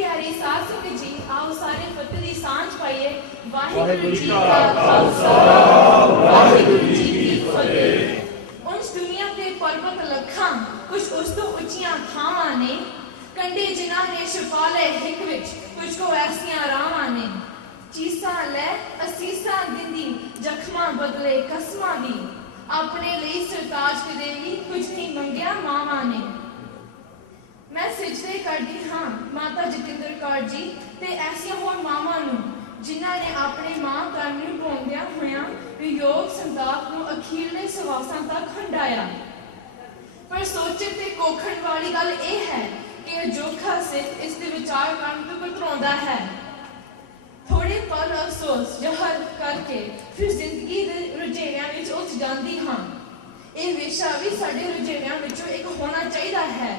प्यारी साध संगत जी, आओ सारे फतेह दी सांझ पाइए। वाहिगुरु जी का खालसा, वाहिगुरु जी की फतेह। उस दुनिया के पर्वत लखां, कुछ उस तो उच्चियां थावां ने, कंडे जिन्हां ने छुपा ले हिक विच, कुछ को ऐसियां रावां ने। चीसा लै असीसा दिंदी, जख्मां बदले कसमां दी, अपने लिए सरताज के देवी, कुछ नहीं मंगया मावां ने। मैं सिजदे करदी हाँ माता जतिंद्र कौर जी ते ऐसियां होर मावां नूं जिन्हां ने अपने मां घर नूं ढोंदियां होइयां वियोग संताप नूं अखीरले सवासां तक हंडाया। पर सोचे ते कोखण वाली गल यह है कि अजोखा सिर्फ इस दे विचार करन तों कतराउंदा है। थोड़े पल अफसोस जहर करके फिर जिंदगी दे रुझेवियां विच उलझ जांदी हाँ। यह विशा भी साडे रुझेवियां विचों एक होना चाहिदा है।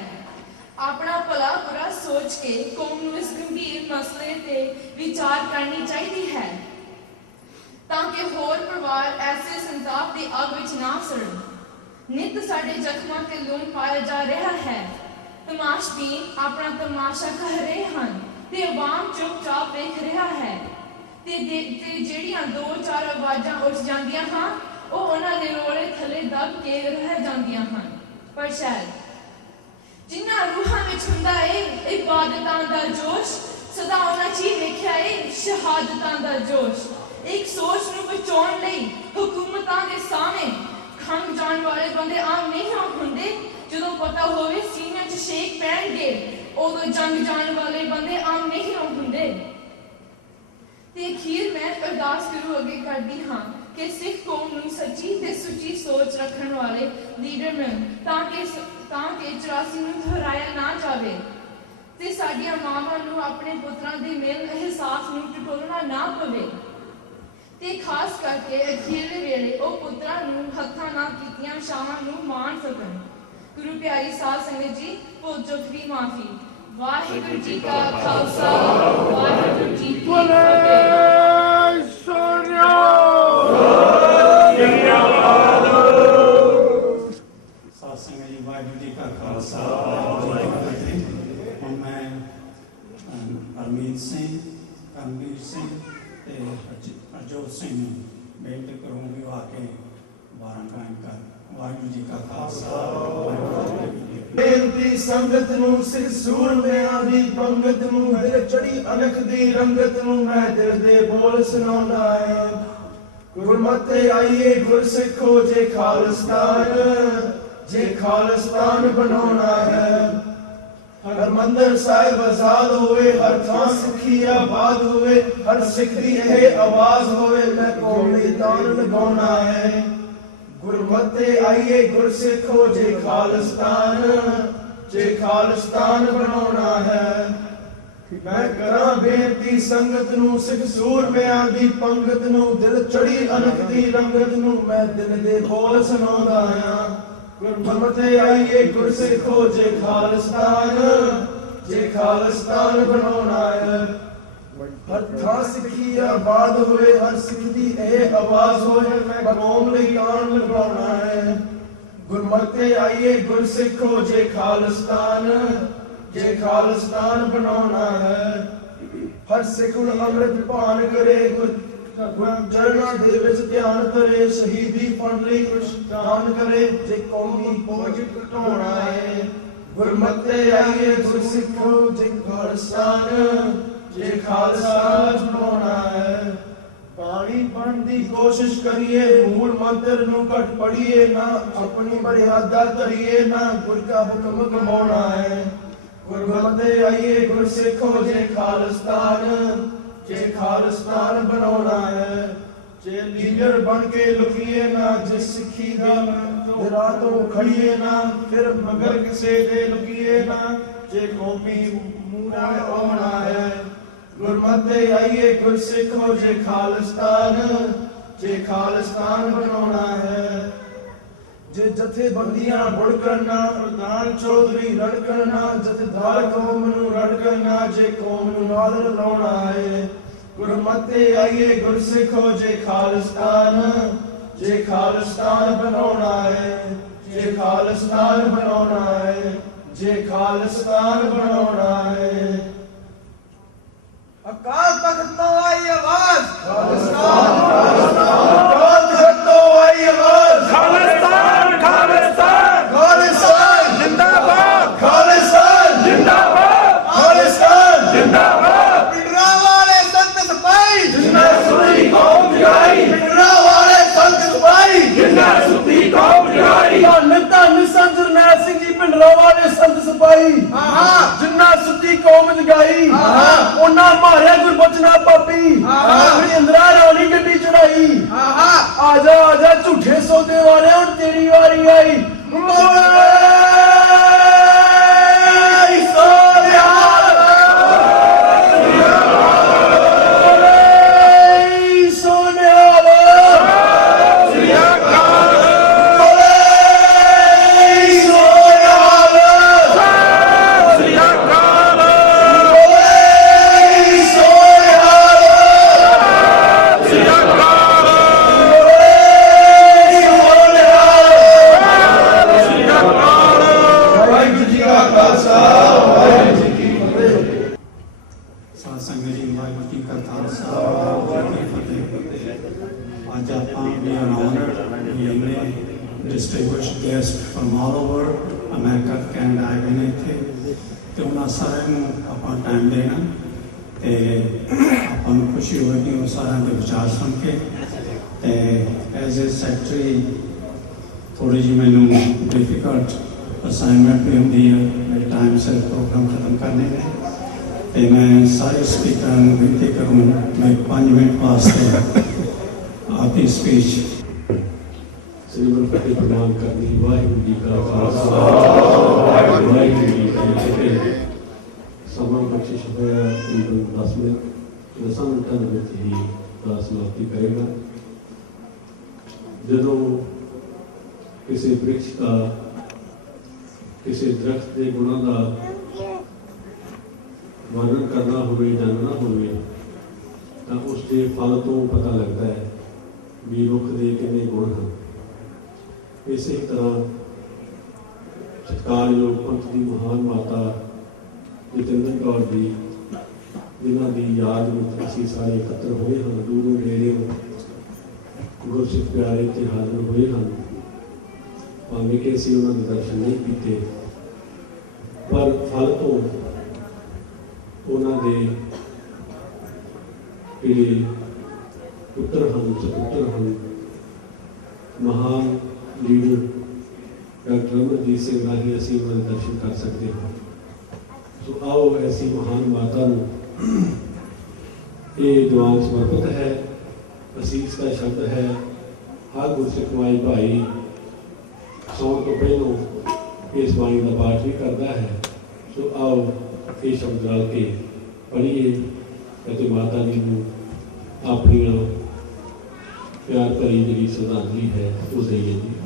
अपना भला बुरा सोच के कौम नूं इस गंभीर मसले ते विचार करनी चाहिए है ताकि होर परिवार ऐसे संताप की अग विच ना सड़न। नित साडे जख्मां ते लून पाया जा रहा है। तमाशबीन अपना तमाशा कह रहे हैं ते अवाम चुपचाप देख रहा है ते ਜਿਹੜੀਆਂ दो चार आवाज़ां उठ जांदियां हां ਉਹ ਉਹਨਾਂ ਦੇ ਰੋਲੇ ਥੱਲੇ ਦਬ ਕੇ ਰਹਿ ਜਾਂਦੀਆਂ ਹਨ। पर शायद जिन्ना रूहां विच हुंदा है इबादतां दा जोश, सदा उन्हां च ही वेखिया है शहादतां दा जोश। एक सोच नूं बचाउण लई हुकूमतां दे सामने खंग जाण वाले बंदे आम नहीं हुंदे। जदों पता होवे सीने च शेक पैणगे उदों जंग जाण वाले बंदे आम नहीं हुंदे। ते अखीर मैं अरदास गुरु अगे करदी हां कि सिख कौम नूं सच्ची ते सुची सोच रखण वाले लीडर मिलन ताकि 84 नूं दोहराया ना जावे ते साडियां मावां नूं अपने पुत्रां दे मेल एहसास नूं टटोलना ना पवे ते खास करके अखीरले वेले ओ पुत्रां नूं हत्थां नाल कीतियां शावां नूं मान सकन। गुरु प्यारी साध संगत जी, भुल चुक दी माफी। वाहिगुरु जी का खालसा, वाहिगुरु जी की फतेह। हरमीत सिंह, करमवीर सिंह ते हरजोत सिंह बेनती करूँगी आके 12 कायम कर। वाहिगुरू जी का खालसा, बेनती संगत नूं सिर सूरमिਆਂ ਦੀ ਪੰਗਤ ਨੂੰ ਦਿਲ ਚੜੀ ਅਨਖ ਦੀ ਰੰਗਤ ਨੂੰ मैं दिल दे बोल सुनाਉਂਦਾ है। गुरमते आइए गुरसिखो जे खालिस्तान बनाउणा है। हरमंदर साहिब आजाद होवे, हर थां सिखी आबाद होवे, हर सिख दी यह आवाज होवे, मैं कौम लई तान लगाउणा है। गुरमते आइए गुरसिखो जे खालिस्तान बनाउणा है। मैं करा बेनती संगत नूं सिख सूरमिਆਂ ਦੀ पंगत नूं दिल चढ़ी अनख दी रंगत नूं मैं दिल दे बोल सुनाਉਂਦਾ ਹਾਂ। गुरमते आइए गुरसिखो जे खालिस्तान बनाउणा है। हर थां सिखी आबाद होए, हर सिख दी यह आवाज होए, मैं कौम लई तान लगाउणा है। गुरमते आइए गुरसिखो जे खालिस्तान बनाउणा है। हर सिख अमृत पान करे, चरणा दे विच ध्यान करे, शहीदी फण लई कुछ दान करे, जे कौमी बोझ घटाउणा है। गुरमते आइए गुरसिखो जे खालिस्तान बनाउणा है। पानी बन दी कोशिश करिए, मूल मंत्र नूं घट पढ़िए ना, अपनी मर्यादा करिए ना, गुर का हुक्म गवाउणा है। गुरमते आइए गुरसिखो जे खालिस्तान बनाउणा है। जे लीडर बन के लुकीए ना, जिस सिखी दा रातों खड़िए ना, फिर मगर किसे दे लुकीए ना, जे कौमी मूरा होना है। गुरमते आइए गुरसिखो जे खालिस्तान बनाउणा है। जे जथेबंदियां बुड़कना, प्रधान चौधरी रड़कना, जथेदार कौम नूं रड़कना, जे कौम नूं नाल रलाउणा है। गुरमते आइए गुरसिखो जे खालिस्तान बनाउणा है। जे खालिस्तान बनाउणा है। ਉਹਨਾਂ ਸੁੱਤੀ ਕੌਮ ਜਗਾਈ ਉਹਨਾਂ ਮਾਰਿਆ ਗੁਰਬਚਨਾ ਪਾਪੀ ਆਪਣੀ ਅੰਦਰਾ ਰਾਣੀ ਗੱਡੀ ਚੜਾਈ ਆਜਾ ਆਜਾ ਝੂਠੇ ਸੌਦੇ ਵਾਲੇ ਹੁਣ ਤੇਰੀ ਵਾਰੀ ਆਈ distinguished guests from all over America, Canada ਆਏ ਨੇ ਇੱਥੇ ਤੇ ਉਹਨਾਂ ਸਾਰਿਆਂ ਨੂੰ ਆਪਾਂ ਟਾਈਮ ਦੇਣਾ ਤੇ ਆਪਾਂ ਨੂੰ ਖੁਸ਼ੀ ਹੋਵੇਗੀ ਉਹ ਸਾਰਿਆਂ ਦੇ ਵਿਚਾਰ ਸੁਣ ਕੇ ਤੇ ਐਜ਼ ਏ ਸੈਕਟਰੀ ਥੋੜੀ ਜਿਹੀ ਮੈਨੂੰ ਡਿਫਿਕਲਟ ਅਸਾਈਨਮੈਂਟ ਵੀ ਹੁੰਦੀ ਹੈ ਮੇਰੇ ਟਾਈਮ ਸਿਰ ਪ੍ਰੋਗਰਾਮ ਖਤਮ ਕਰਨੇ ਨੇ ਤੇ ਮੈਂ ਸਾਰੇ ਸਪੀਕਰਾਂ ਨੂੰ ਬੇਨਤੀ ਕਰੂੰ ਮੈਂ 5 ਮਿੰਟ ਵਾਸਤੇ ਆਪਣੀ ਸਪੀਚ ਸਿਮਰਨ ਫਤਿਹ ਪ੍ਰਦਾਨ ਕਰਨੀ ਵਾਹਿਗੁਰੂ ਜੀ ਕਾ ਖਾਲਸਾ ਵਾਹਿਗੁਰੂ ਜੀ ਕੀ ਫਤਿਹ ਸਮਾਂ ਬਖਸ਼ਿਸ਼ ਹੋਇਆ ਤਕਰੀਬਨ 10 ਮਿੰਟ 10 ਮਿੰਟਾਂ ਦੇ ਵਿੱਚ ਹੀ ਕਲਾਸ ਸਮਾਪਤੀ ਕਰੇਗਾ ਜਦੋਂ ਕਿਸੇ ਬ੍ਰਿਕਸ਼ ਦਾ ਕਿਸੇ ਦਰਖਤ ਦੇ ਗੁਣਾਂ ਦਾ ਵਰਣਨ ਕਰਨਾ ਹੋਵੇ ਜਾਣਨਾ ਹੋਵੇ ਤਾਂ ਉਸ ਦੇ ਫਲ ਤੋਂ ਪਤਾ ਲੱਗਦਾ ਹੈ ਵੀ ਰੁੱਖ ਦੇ ਕਿੰਨੇ ਗੁਣ ਹਨ ਇਸੇ ਤਰ੍ਹਾਂ ਸਤਿਕਾਰਯੋਗ ਪੰਥ ਦੀ ਮਹਾਨ ਮਾਤਾ ਜਤਿੰਦਰ ਕੌਰ ਜੀ ਜਿਨ੍ਹਾਂ ਦੀ ਯਾਦ ਵਿੱਚ ਅਸੀਂ ਸਾਰੇ ਇਕੱਤਰ ਹੋਏ ਹਾਂ ਦੂਰੋਂ ਨੇੜਿਓਂ ਗੁਰਸਿੱਖ ਪਿਆਰੇ ਤੇ ਹਾਜ਼ਰ ਹੋਏ ਹਨ ਭਾਵੇਂ ਕਿ ਅਸੀਂ ਉਹਨਾਂ ਦੇ ਦਰਸ਼ਨ ਨਹੀਂ ਕੀਤੇ ਪਰ ਫਲ ਤੋਂ ਉਹਨਾਂ ਦੇ ਜਿਹੜੇ ਪੁੱਤਰ ਹਨ ਸਪੁੱਤਰ ਹਨ ਮਹਾਨ ਲੀਡਰ ਡਾਕਟਰ ਅਮਰਜੀਤ ਸਿੰਘ ਰਾਹੀਂ ਅਸੀਂ ਉਹਨਾਂ ਦੇ ਦਰਸ਼ਨ ਕਰ ਸਕਦੇ ਹਾਂ ਸੋ ਆਓ ਐਸੀ ਮਹਾਨ ਮਾਤਾ ਨੂੰ ਇਹ ਦੁਆ ਸਮਰਪਿਤ ਹੈ ਅਸੀਸ ਦਾ ਸ਼ਬਦ ਹੈ ਹਰ ਗੁਰਸਿੱਖ ਮਾਈ ਭਾਈ ਸੌਣ ਤੋਂ ਪਹਿਲੋਂ ਇਸ ਬਾਣੀ ਦਾ ਪਾਠ ਵੀ ਕਰਦਾ ਹੈ ਸੋ ਆਓ ਇਹ ਸ਼ਬਦ ਰਲ ਕੇ ਪੜ੍ਹੀਏ ਅਤੇ ਮਾਤਾ ਜੀ ਨੂੰ ਆਪਣੀਆਂ ਪਿਆਰ ਭਰੀ ਜਿਹੜੀ ਸ਼ਰਧਾਂਜਲੀ ਹੈ ਉਹ ਦੇਈਏ ਜੀ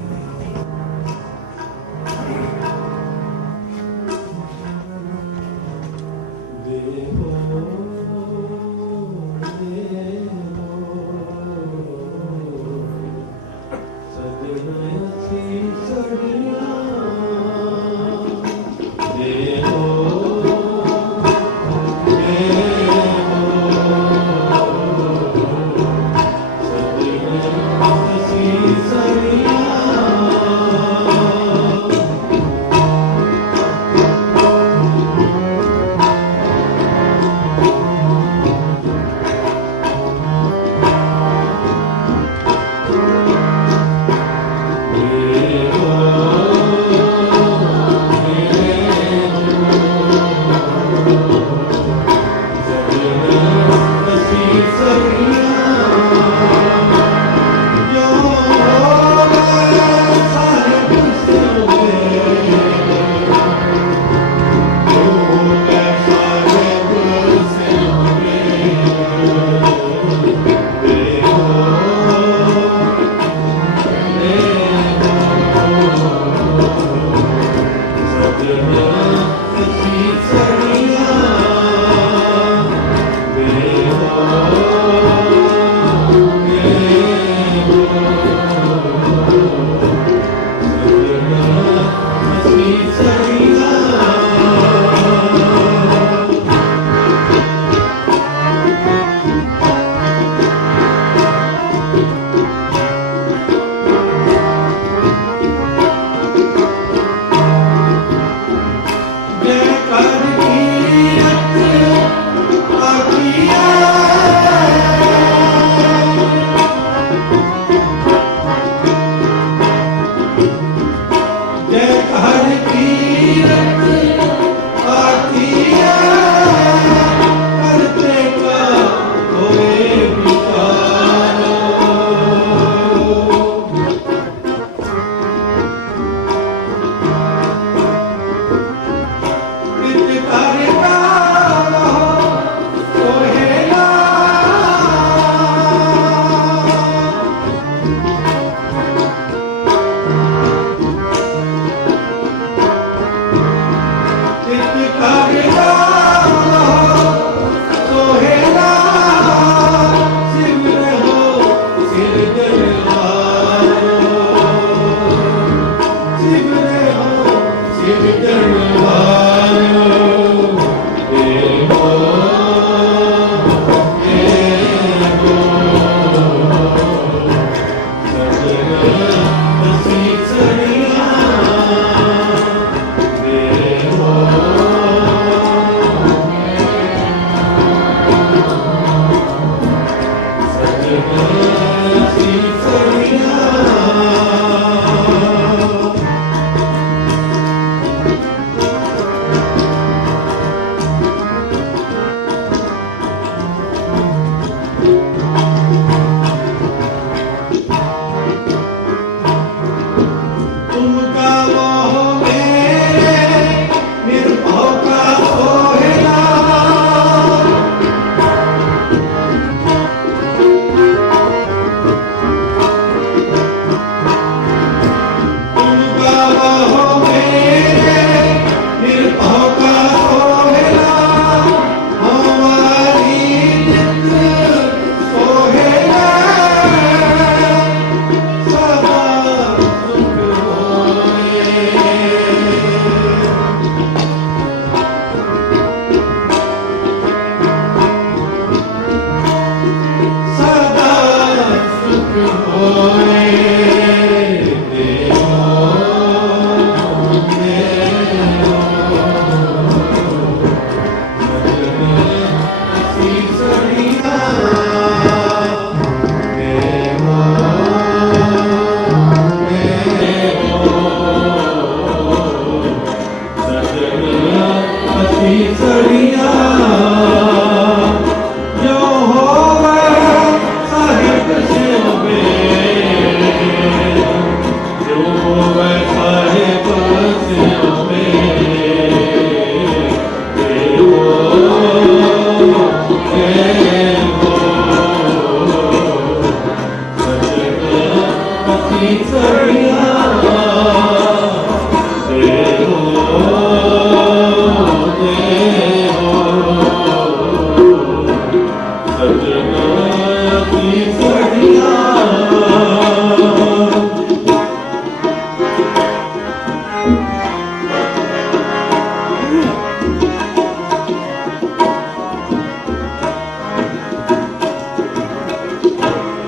Sarina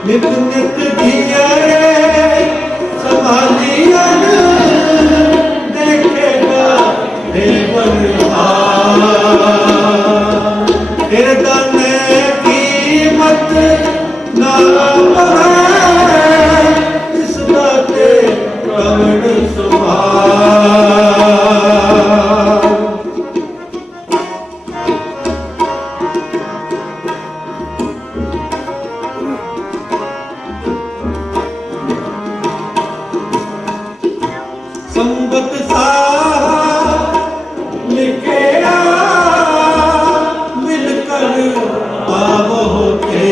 ਨਿਤ ਨਿਤ ਜੀਆ ਰੇ ਸੰਭਾਲੀਆਂ ਦੇਖੇਗਾ ਇਹ ਬਨਹਾਰ ਤੇਰੇ ਦਾਨੇ ਕੀਮਤ ਨਾ ਪਵੇ ਇਸ ਦਾ ਤੇ ਕਵਣ ਸੁਭਾਅ ਸੰਬਤ ਸਾਹ ਲਿਖਿਆ ਮਿਲ ਕਰ ਆਵੋ ਤੇ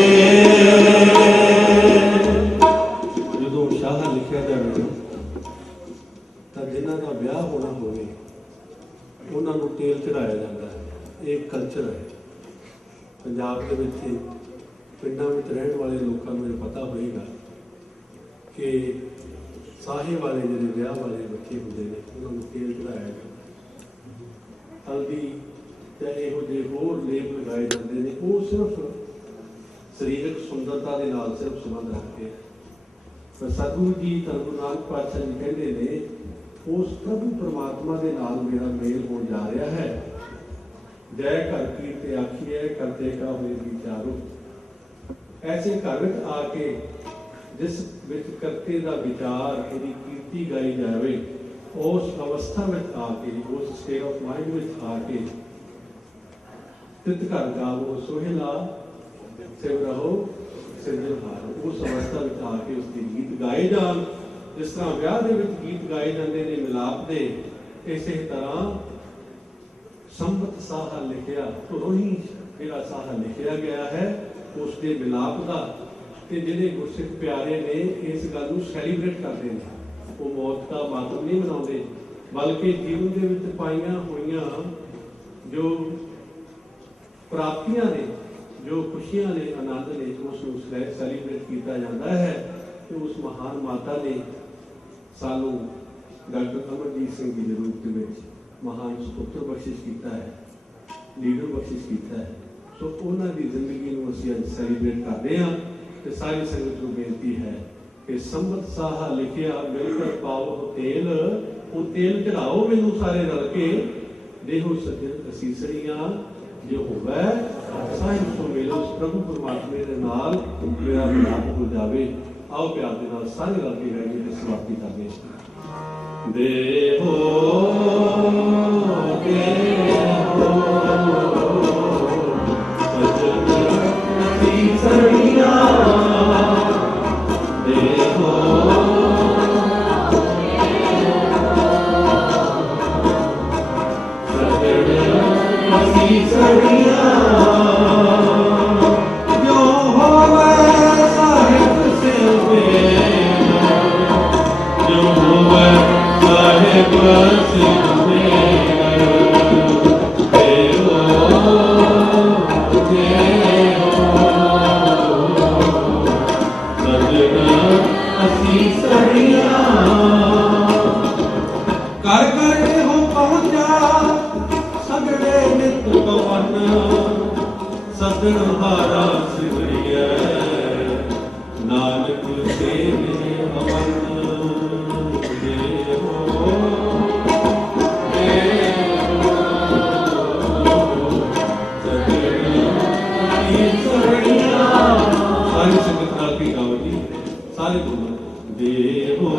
ਜਦੋਂ ਸ਼ਾਹ ਲਿਖਿਆ ਜਾਵੇ ਤਾਂ ਜਿਨ੍ਹਾਂ ਦਾ ਵਿਆਹ ਹੋਣਾ ਹੋਵੇ ਉਹਨਾਂ ਨੂੰ ਤੇਲ ਚੜਾਇਆ ਜਾਂਦਾ ਹੈ। ਇਹ ਕਲਚਰ ਹੈ ਪੰਜਾਬ ਦੇ ਵਿੱਚ। ਪਿੰਡਾਂ ਵਿੱਚ ਰਹਿਣ ਵਾਲੇ ਲੋਕਾਂ ਨੂੰ ਇਹ ਪਤਾ ਹੋਏਗਾ ਕਿ ਸਾਹੇ ਵਾਲੇ ਜਿਹੜੇ ਵਿਆਹ ਵਾਲੇ ਬੱਚੇ ਹੁੰਦੇ ਨੇ ਉਹਨਾਂ ਨੂੰ ਤੇਲ ਚੜਾਇਆ ਜਾਂਦਾ। ਹਲਦੀ ਜਾਂ ਇਹੋ ਜਿਹੇ ਹੋਰ ਲੇਪ ਲਗਾਏ ਜਾਂਦੇ ਨੇ, ਉਹ ਸਿਰਫ ਸਰੀਰਕ ਸੁੰਦਰਤਾ ਦੇ ਨਾਲ ਸਿਰਫ ਸੰਬੰਧ ਰੱਖਦੇ ਆ। ਪਰ ਸਤਿਗੁਰੂ ਜੀ ਧੰਨ ਗੁਰੂ ਨਾਨਕ ਪਾਤਸ਼ਾਹ ਜੀ ਕਹਿੰਦੇ ਨੇ ਉਸ ਪ੍ਰਭੂ ਪਰਮਾਤਮਾ ਦੇ ਨਾਲ ਮੇਰਾ ਮੇਲ ਹੋਣ ਜਾ ਰਿਹਾ ਹੈ। ਜੈ ਘਰ ਕੀਰਤੇ ਆਖੀਏ ਕਰਤੇ ਕਾ ਹੋਏ ਵਿਚਾਰੋ। ਐਸੇ ਘਰ ਵਿੱਚ ਆ ਕੇ ਜਿਸ ਵਿੱਚ ਕਰਤੇ ਦਾ ਵਿਚਾਰ, ਉਹਦੀ ਕੀਰਤੀ ਗਾਈ ਜਾਵੇ, ਉਸ ਅਵਸਥਾ ਵਿੱਚ ਆ ਕੇ, ਉਸ ਸਟੇਟ ਆਫ ਮਾਈਂਡ ਵਿੱਚ ਆ ਕੇ ਤਿਤ ਘਰ ਗਾਵੋ ਸੋਹਿਲਾ ਸਿਵ ਰਹੋ ਸਿਰਜਣਹਾਰ। ਉਸ ਅਵਸਥਾ ਵਿੱਚ ਆ ਕੇ ਉਸਦੇ ਗੀਤ ਗਾਏ ਜਾਣ। ਜਿਸ ਤਰ੍ਹਾਂ ਵਿਆਹ ਦੇ ਵਿੱਚ ਗੀਤ ਗਾਏ ਜਾਂਦੇ ਨੇ ਮਿਲਾਪ ਦੇ, ਇਸੇ ਤਰ੍ਹਾਂ ਸੰਬਤ ਸਾਹਾ ਲਿਖਿਆ ਧੁਰੋਂ ਹੀ ਜਿਹੜਾ ਸਾਹਾ ਲਿਖਿਆ ਗਿਆ ਹੈ ਉਸ ਦੇ ਮਿਲਾਪ ਦਾ। ਤੇ ਜਿਹੜੇ ਗੁਰਸਿੱਖ ਪਿਆਰੇ ਨੇ ਇਸ ਗੱਲ ਨੂੰ ਸੈਲੀਬ੍ਰੇਟ ਕਰਦੇ ਨੇ। ਉਹ ਮੌਤ ਦਾ ਮਾਤਮ ਨਹੀਂ ਮਨਾਉਂਦੇ, ਬਲਕਿ ਜੀਵਨ ਦੇ ਵਿੱਚ ਪਾਈਆਂ ਹੋਈਆਂ ਜੋ ਪ੍ਰਾਪਤੀਆਂ ਨੇ, ਜੋ ਖੁਸ਼ੀਆਂ ਨੇ, ਆਨੰਦ ਨੇ, ਉਸ ਨੂੰ ਸੈਲੀਬ੍ਰੇਟ ਕੀਤਾ ਜਾਂਦਾ ਹੈ। ਤੇ ਉਸ ਮਹਾਨ ਮਾਤਾ ਨੇ ਸਾਨੂੰ ਡਾਕਟਰ ਅਮਰਜੀਤ ਸਿੰਘ ਜੀ ਦੇ ਰੂਪ ਦੇ ਵਿੱਚ ਮਹਾਨ ਸੁਪੁੱਤਰ ਬਖਸ਼ਿਸ਼ ਕੀਤਾ ਹੈ, ਲੀਡਰ ਬਖਸ਼ਿਸ਼ ਕੀਤਾ ਹੈ। ਸੋ ਉਹਨਾਂ ਦੀ ਜ਼ਿੰਦਗੀ ਨੂੰ ਅਸੀਂ ਅੱਜ ਸੈਲੀਬ੍ਰੇਟ ਕਰਦੇ ਹਾਂ। ਤੇ ਸਾਰੀ ਸੰਗਤ ਨੂੰ ਬੇਨਤੀ ਹੈ ਕਿ ਸੰਬਤ ਸਾਹਾ ਲਿਖਿਆ ਮਿਲ ਕਰ ਪਾਓ ਤੇਲ, ਉਹ ਤੇਲ ਚੜਾਓ ਮੈਨੂੰ ਸਾਰੇ ਰਲ ਕੇ, ਦੇਹੋ ਸੱਜਣ ਅਸੀਸੜੀਆਂ ਜੋ ਹੋਵੇ ਸਾਹਿਬ ਤੋਂ ਮਿਲੋ। ਉਸ ਪ੍ਰਭੂ ਪਰਮਾਤਮੇ ਦੇ ਨਾਲ ਮੇਰਾ ਮਿਲਾਪ ਹੋ ਜਾਵੇ। ਆਓ ਪਿਆਰ ਦੇ ਨਾਲ ਸਾਰੇ ਰਲ ਕੇ ਗਾਈਏ ਤੇ ਸਮਾਪਤੀ ਕਰਦੇ ਹਾਂ। ਦੇਹੋ ਦੇਹੋ ਸੱਜਣ ਅਸੀਸੜੀਆਂ ਦੇਹੋ ਅਸੀਸੜੀਆਂ ਜੋ ਹੋਵੇ ਸਾਹਿਬ ਸਿਵ ਜੋ ਹੋਵੇ ਸਾਹਿਬ ਸਿਵ ਕਰ ਕਰ ਇਹੋ ਪਹੁੰਚਾ ਸਗੜੇ ਨਿਤ ਪਵਨ ਸਦਨ ਹਾਰਾ ਸਿਵਰੀਐ ਨਾਨਕ ਸੇਵੇ ਅਮਨ ਸਾਰੀ ਸੰਗਤ ਨਾਲ ਕੀ ਗਾਓ ਜੀ, ਸਾਰੇ ਬੋਲੋ ਦੇਵੋ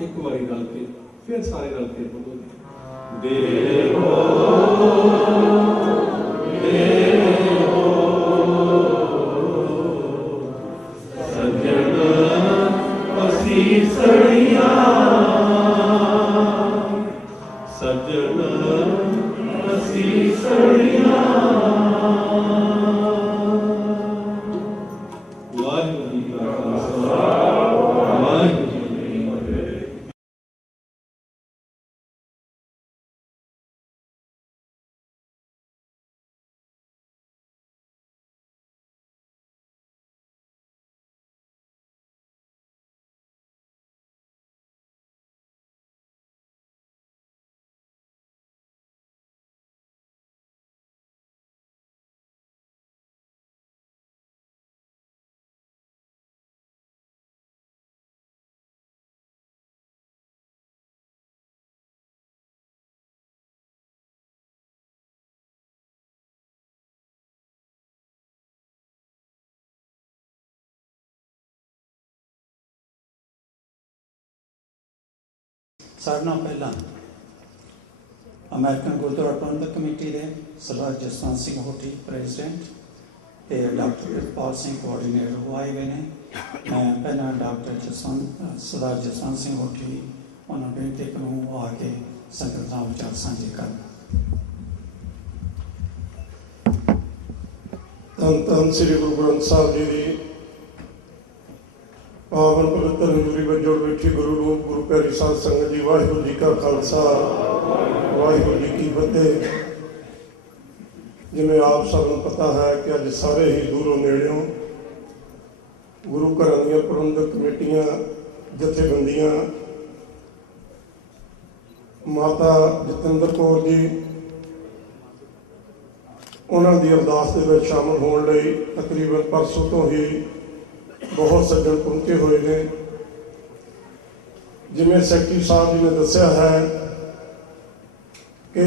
ਇੱਕ ਵਾਰੀ ਰਲ ਕੇ ਫਿਰ ਸਾਰੇ ਰਲ ਕੇ ਬੋਲੋ ਦੇਵੋ ਦੇਵੋ ਸੱਜਣ ਅਸੀਸੜੀਆਂ ਸੱਜਣ ਅਸੀਸੜੀਆਂ। ਵਾਹਿਗੁਰੂ ਜੀ ਕਾ ਖਾਲਸਾ। सारे नाल पहला अमेरिकन गुरुद्वारा प्रबंधक कमेटी के सरदार जसवंत सिंह होठी प्रेजिडेंट ते डॉक्टर कृपाल सिंह कोआर्डीनेटर वो आए हुए हैं। मैं पहला सरदार जसवंत सिंह होठी उन्होंने बेनती करूँ वो आके संगत नाल विचार साझे कर। धन धन श्री गुरु ग्रंथ साहब जी की पावन पवित्र हजूरी में जुड़ बैठी गुरु रूप गुरु प्यारी साध संगत जी, वाहिगुरू जी का खालसा वाहिगुरू जी की फतेह। जिमें आप सबको पता है कि अज सारे ही दूरों नेड़ों गुरु घर दी प्रबंधक कमेटियां, जथेबंदियां, माता जतिंदर कौर जी उन्होंने अरदास के शामिल होने लई तकरीबन परसों तो ही बहुत सज्जन पहुंचे हुए हैं। जिमें सैकटरी साहब जी ने दसिया है कि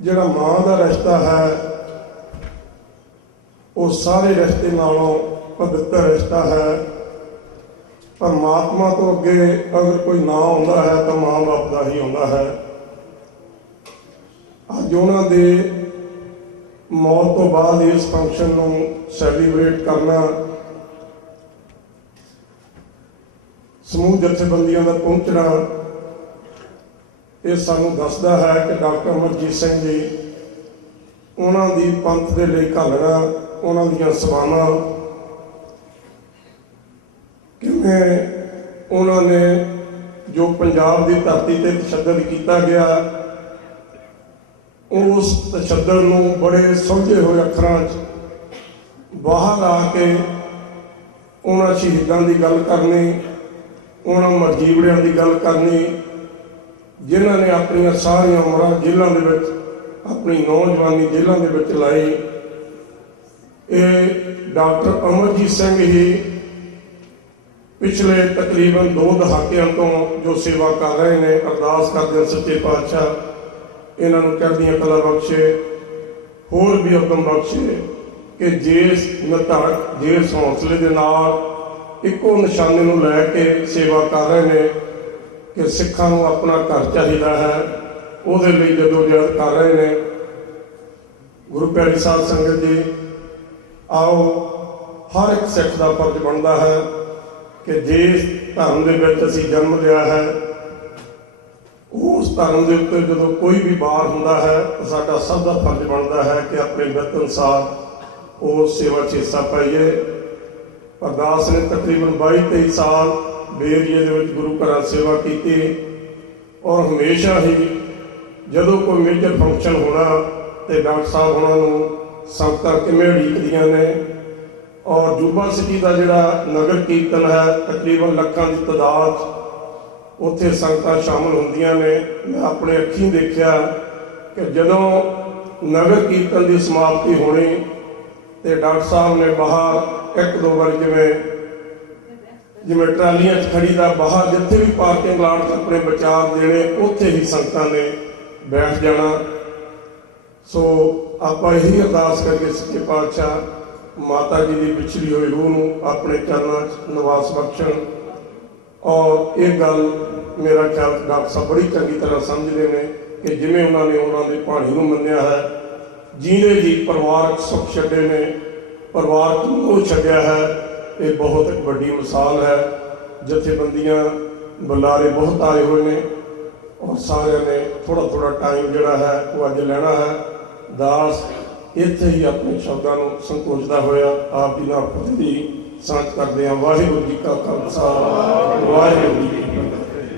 जिहड़ा मां का रिश्ता है वो सारे रिश्ते नालों पवित्र रिश्ता है। परमात्मा तो अगे अगर कोई ना आता है तो मां बाप का ही आता है। अज उन्होंने मौत तो बाद इस फंक्शन को सैलीब्रेट करना समूह जथेबंदियों का पहुंचना ये सानू दसदा है कि डॉक्टर अमरजीत सिंह जी उन्होंने पंथ के लिए घालना उन्होंने सभावां किवें उन्होंने जो पंजाब की धरती पर तशद्दद किया गया उस तशद्दद नूं बड़े सुलझे हुए अखरां बाहर आके उन्होंने शहीदों की गल करनी, उन्होंने मरजीवड़ियां की गल करनी जिन्होंने अपन सारिया उम्र जेलों के अपनी नौजवानी जेलों के लाई। ये डॉक्टर अमरजीत सिंह ही पिछले तकरीबन 2 दहाकियां तो जो सेवा कर रहे हैं। अरदास करते सच्चे पातशाह इन्हों चढ़दियां कला बख्शे, होर भी उदम बख्शे कि जिस निधड़क जिस हौसले के नाल इको निशाने नूं लैके सेवा कर रहे हैं कि सिखां नूं अपना घर चाहिए है, उहदे लई जदोजहद कर रहे हैं। गुरु प्यारी साध संगत जी, आओ हर एक सिख का फर्ज बनता है कि जिस धर्म दे विच असीं जन्म लिया है उस धर्म के उत्ते जो कोई भी बार होंदा है तो साडा सब का फर्ज बनता है कि अपने वित अनुसार उस सेवा च हिस्सा पाइए। अरदास ने तकरीबन 22-23 साल बेरिए दे विच गुरु घर सेवा की और हमेशा ही जदों कोई मेजर फंक्शन होना तो डॉक्टर साहब उन्होंने संगतां किवें उड़ीकदियां ने और जूबा सिटी का जिहड़ा नगर कीर्तन है तकरीबन लाखां की तादाद उत्थे संगतां शामिल होंदियां ने। मैं अपने अखीं देखिया कि जदों नगर कीर्तन की समाप्ति होनी तो डॉक्टर साहब ने बाहर 1-2 बार जिवें ट्रालियां खड़ी दा बाहर जिथे भी पार्किंग लाट अपने विचार देने उत्थे ही संगतां ने बैठ जाना। सो आपां यही अरदास करके सच्चे पातशाह माता जी की पिछड़ी हुई रूह नूं अपने चरणों च निवास बख्शण। और ये गल मेरा ख्याल डॉक्टर साहब बड़ी चंगी तरह समझते हैं कि जिमें उन्होंने उन्होंने पाणी नूं मन्निया है, जींदे जी परिवारक सुख छड्डे ने, परिवार मोह छड्डिया है, ये बहुत एक वड्डी मिसाल है। जथेबंदियां बुलारे बहुत आए हुए ने और सारे ने थोड़ा थोड़ा टाइम जोड़ा है वो अज लेना है। दास इत्थे ही अपने शब्दों को संकोचता होया आप जी नाल फतेह दी सांझ करते हैं। वाहिगुरू जी का खालसा वाहिगुरू जी की फतेह।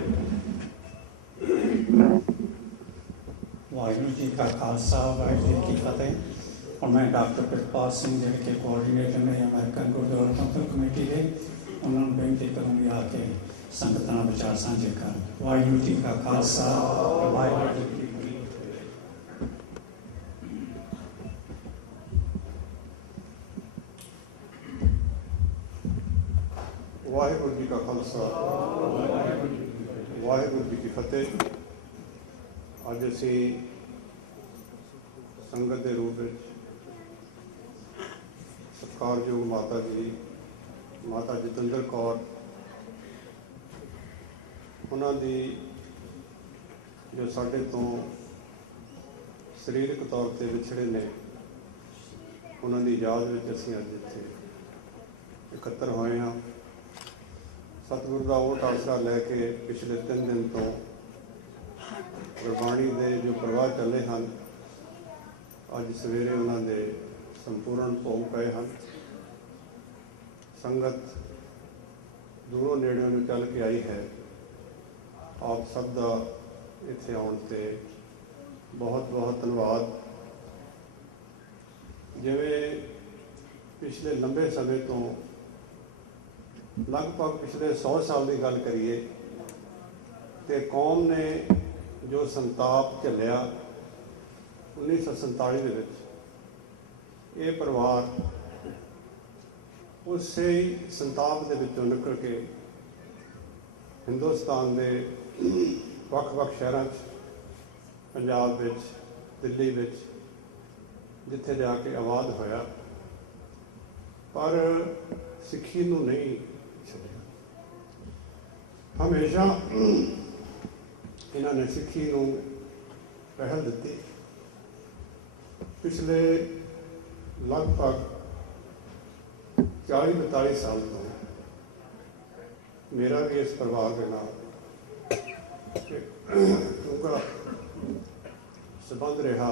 वाहिगुरू जी का खालसा वाहिगुरू जी की फतेह। और मैं डॉक्टर कृपाल सिंह जिले के कोऑर्डिनेटर ने अमेरिकन गुरुद्वारा प्रबंधक कमेटी के उन्होंने बेनती करूँगी आके संगत नाल विचार साझे कर। वाहिगुरू जी का खालसा वाहिगुरू जी की वाहिगुरू जी का खालसा वाहिगुरू जी की फतेह। अज असी संगत के रूप में सत्कारयोग माता जी माता जतिंदर कौर ਉਹਨਾਂ ਦੀ ਜੋ ਸਾਡੇ ਤੋਂ ਸਰੀਰਕ ਤੌਰ ਤੇ ਵਿਛੜੇ ਨੇ, ਉਹਨਾਂ ਦੀ ਯਾਦ ਵਿੱਚ ਅਸੀਂ ਅੱਜ ਇੱਥੇ ਇਕੱਤਰ ਹੋਏ ਹਾਂ। ਸਤਿਗੁਰੂ ਦਾ ਉਹ ਆਸਰਾ ਲੈ ਕੇ ਪਿਛਲੇ 3 ਦਿਨ ਤੋਂ ਗੁਰਬਾਣੀ ਦੇ ਜੋ ਪ੍ਰਵਾਹ ਚੱਲੇ ਹਨ, ਅੱਜ ਸਵੇਰੇ ਉਹਨਾਂ ਦੇ ਸੰਪੂਰਨ ਭੋਗ ਪਏ ਹਨ। ਸੰਗਤ ਦੂਰੋਂ ਨੇੜਿਓਂ ਨੂੰ ਚੱਲ ਕੇ ਆਈ ਹੈ। ਆਪ ਸਭ ਦਾ ਇੱਥੇ ਆਉਣ ਤੇ ਬਹੁਤ ਬਹੁਤ ਧੰਨਵਾਦ। ਜਿਵੇਂ ਪਿਛਲੇ ਲੰਬੇ ਸਮੇਂ ਤੋਂ ਲਗਭਗ ਪਿਛਲੇ 100 ਸਾਲ ਦੀ ਗੱਲ ਕਰੀਏ ਤੇ ਕੌਮ ਨੇ ਜੋ ਸੰਤਾਪ ਝੱਲਿਆ 1947 ਦੇ ਵਿੱਚ, ਇਹ ਪਰਿਵਾਰ ਉਸੇ ਹੀ ਸੰਤਾਪ ਦੇ ਵਿੱਚੋਂ ਨਿਕਲ ਕੇ ਹਿੰਦੁਸਤਾਨ ਦੇ ਵੱਖ-ਵੱਖ ਸ਼ਹਿਰਾਂ 'ਚ, ਪੰਜਾਬ ਵਿੱਚ, ਦਿੱਲੀ ਵਿੱਚ, ਜਿੱਥੇ ਜਾ ਕੇ ਆਬਾਦ ਹੋਇਆ, ਪਰ ਸਿੱਖੀ ਨੂੰ ਨਹੀਂ ਛੱਡਿਆ। ਹਮੇਸ਼ਾ ਇਹਨਾਂ ਨੇ ਸਿੱਖੀ ਨੂੰ ਪਹਿਲ ਦਿੱਤੀ। ਪਿਛਲੇ ਲਗਭਗ 40-42 ਸਾਲ ਤੋਂ ਮੇਰਾ ਵੀ ਇਸ ਪਰਿਵਾਰ ਦੇ ਨਾਲ ਡੂੰਘਾ ਸੰਬੰਧ ਰਿਹਾ।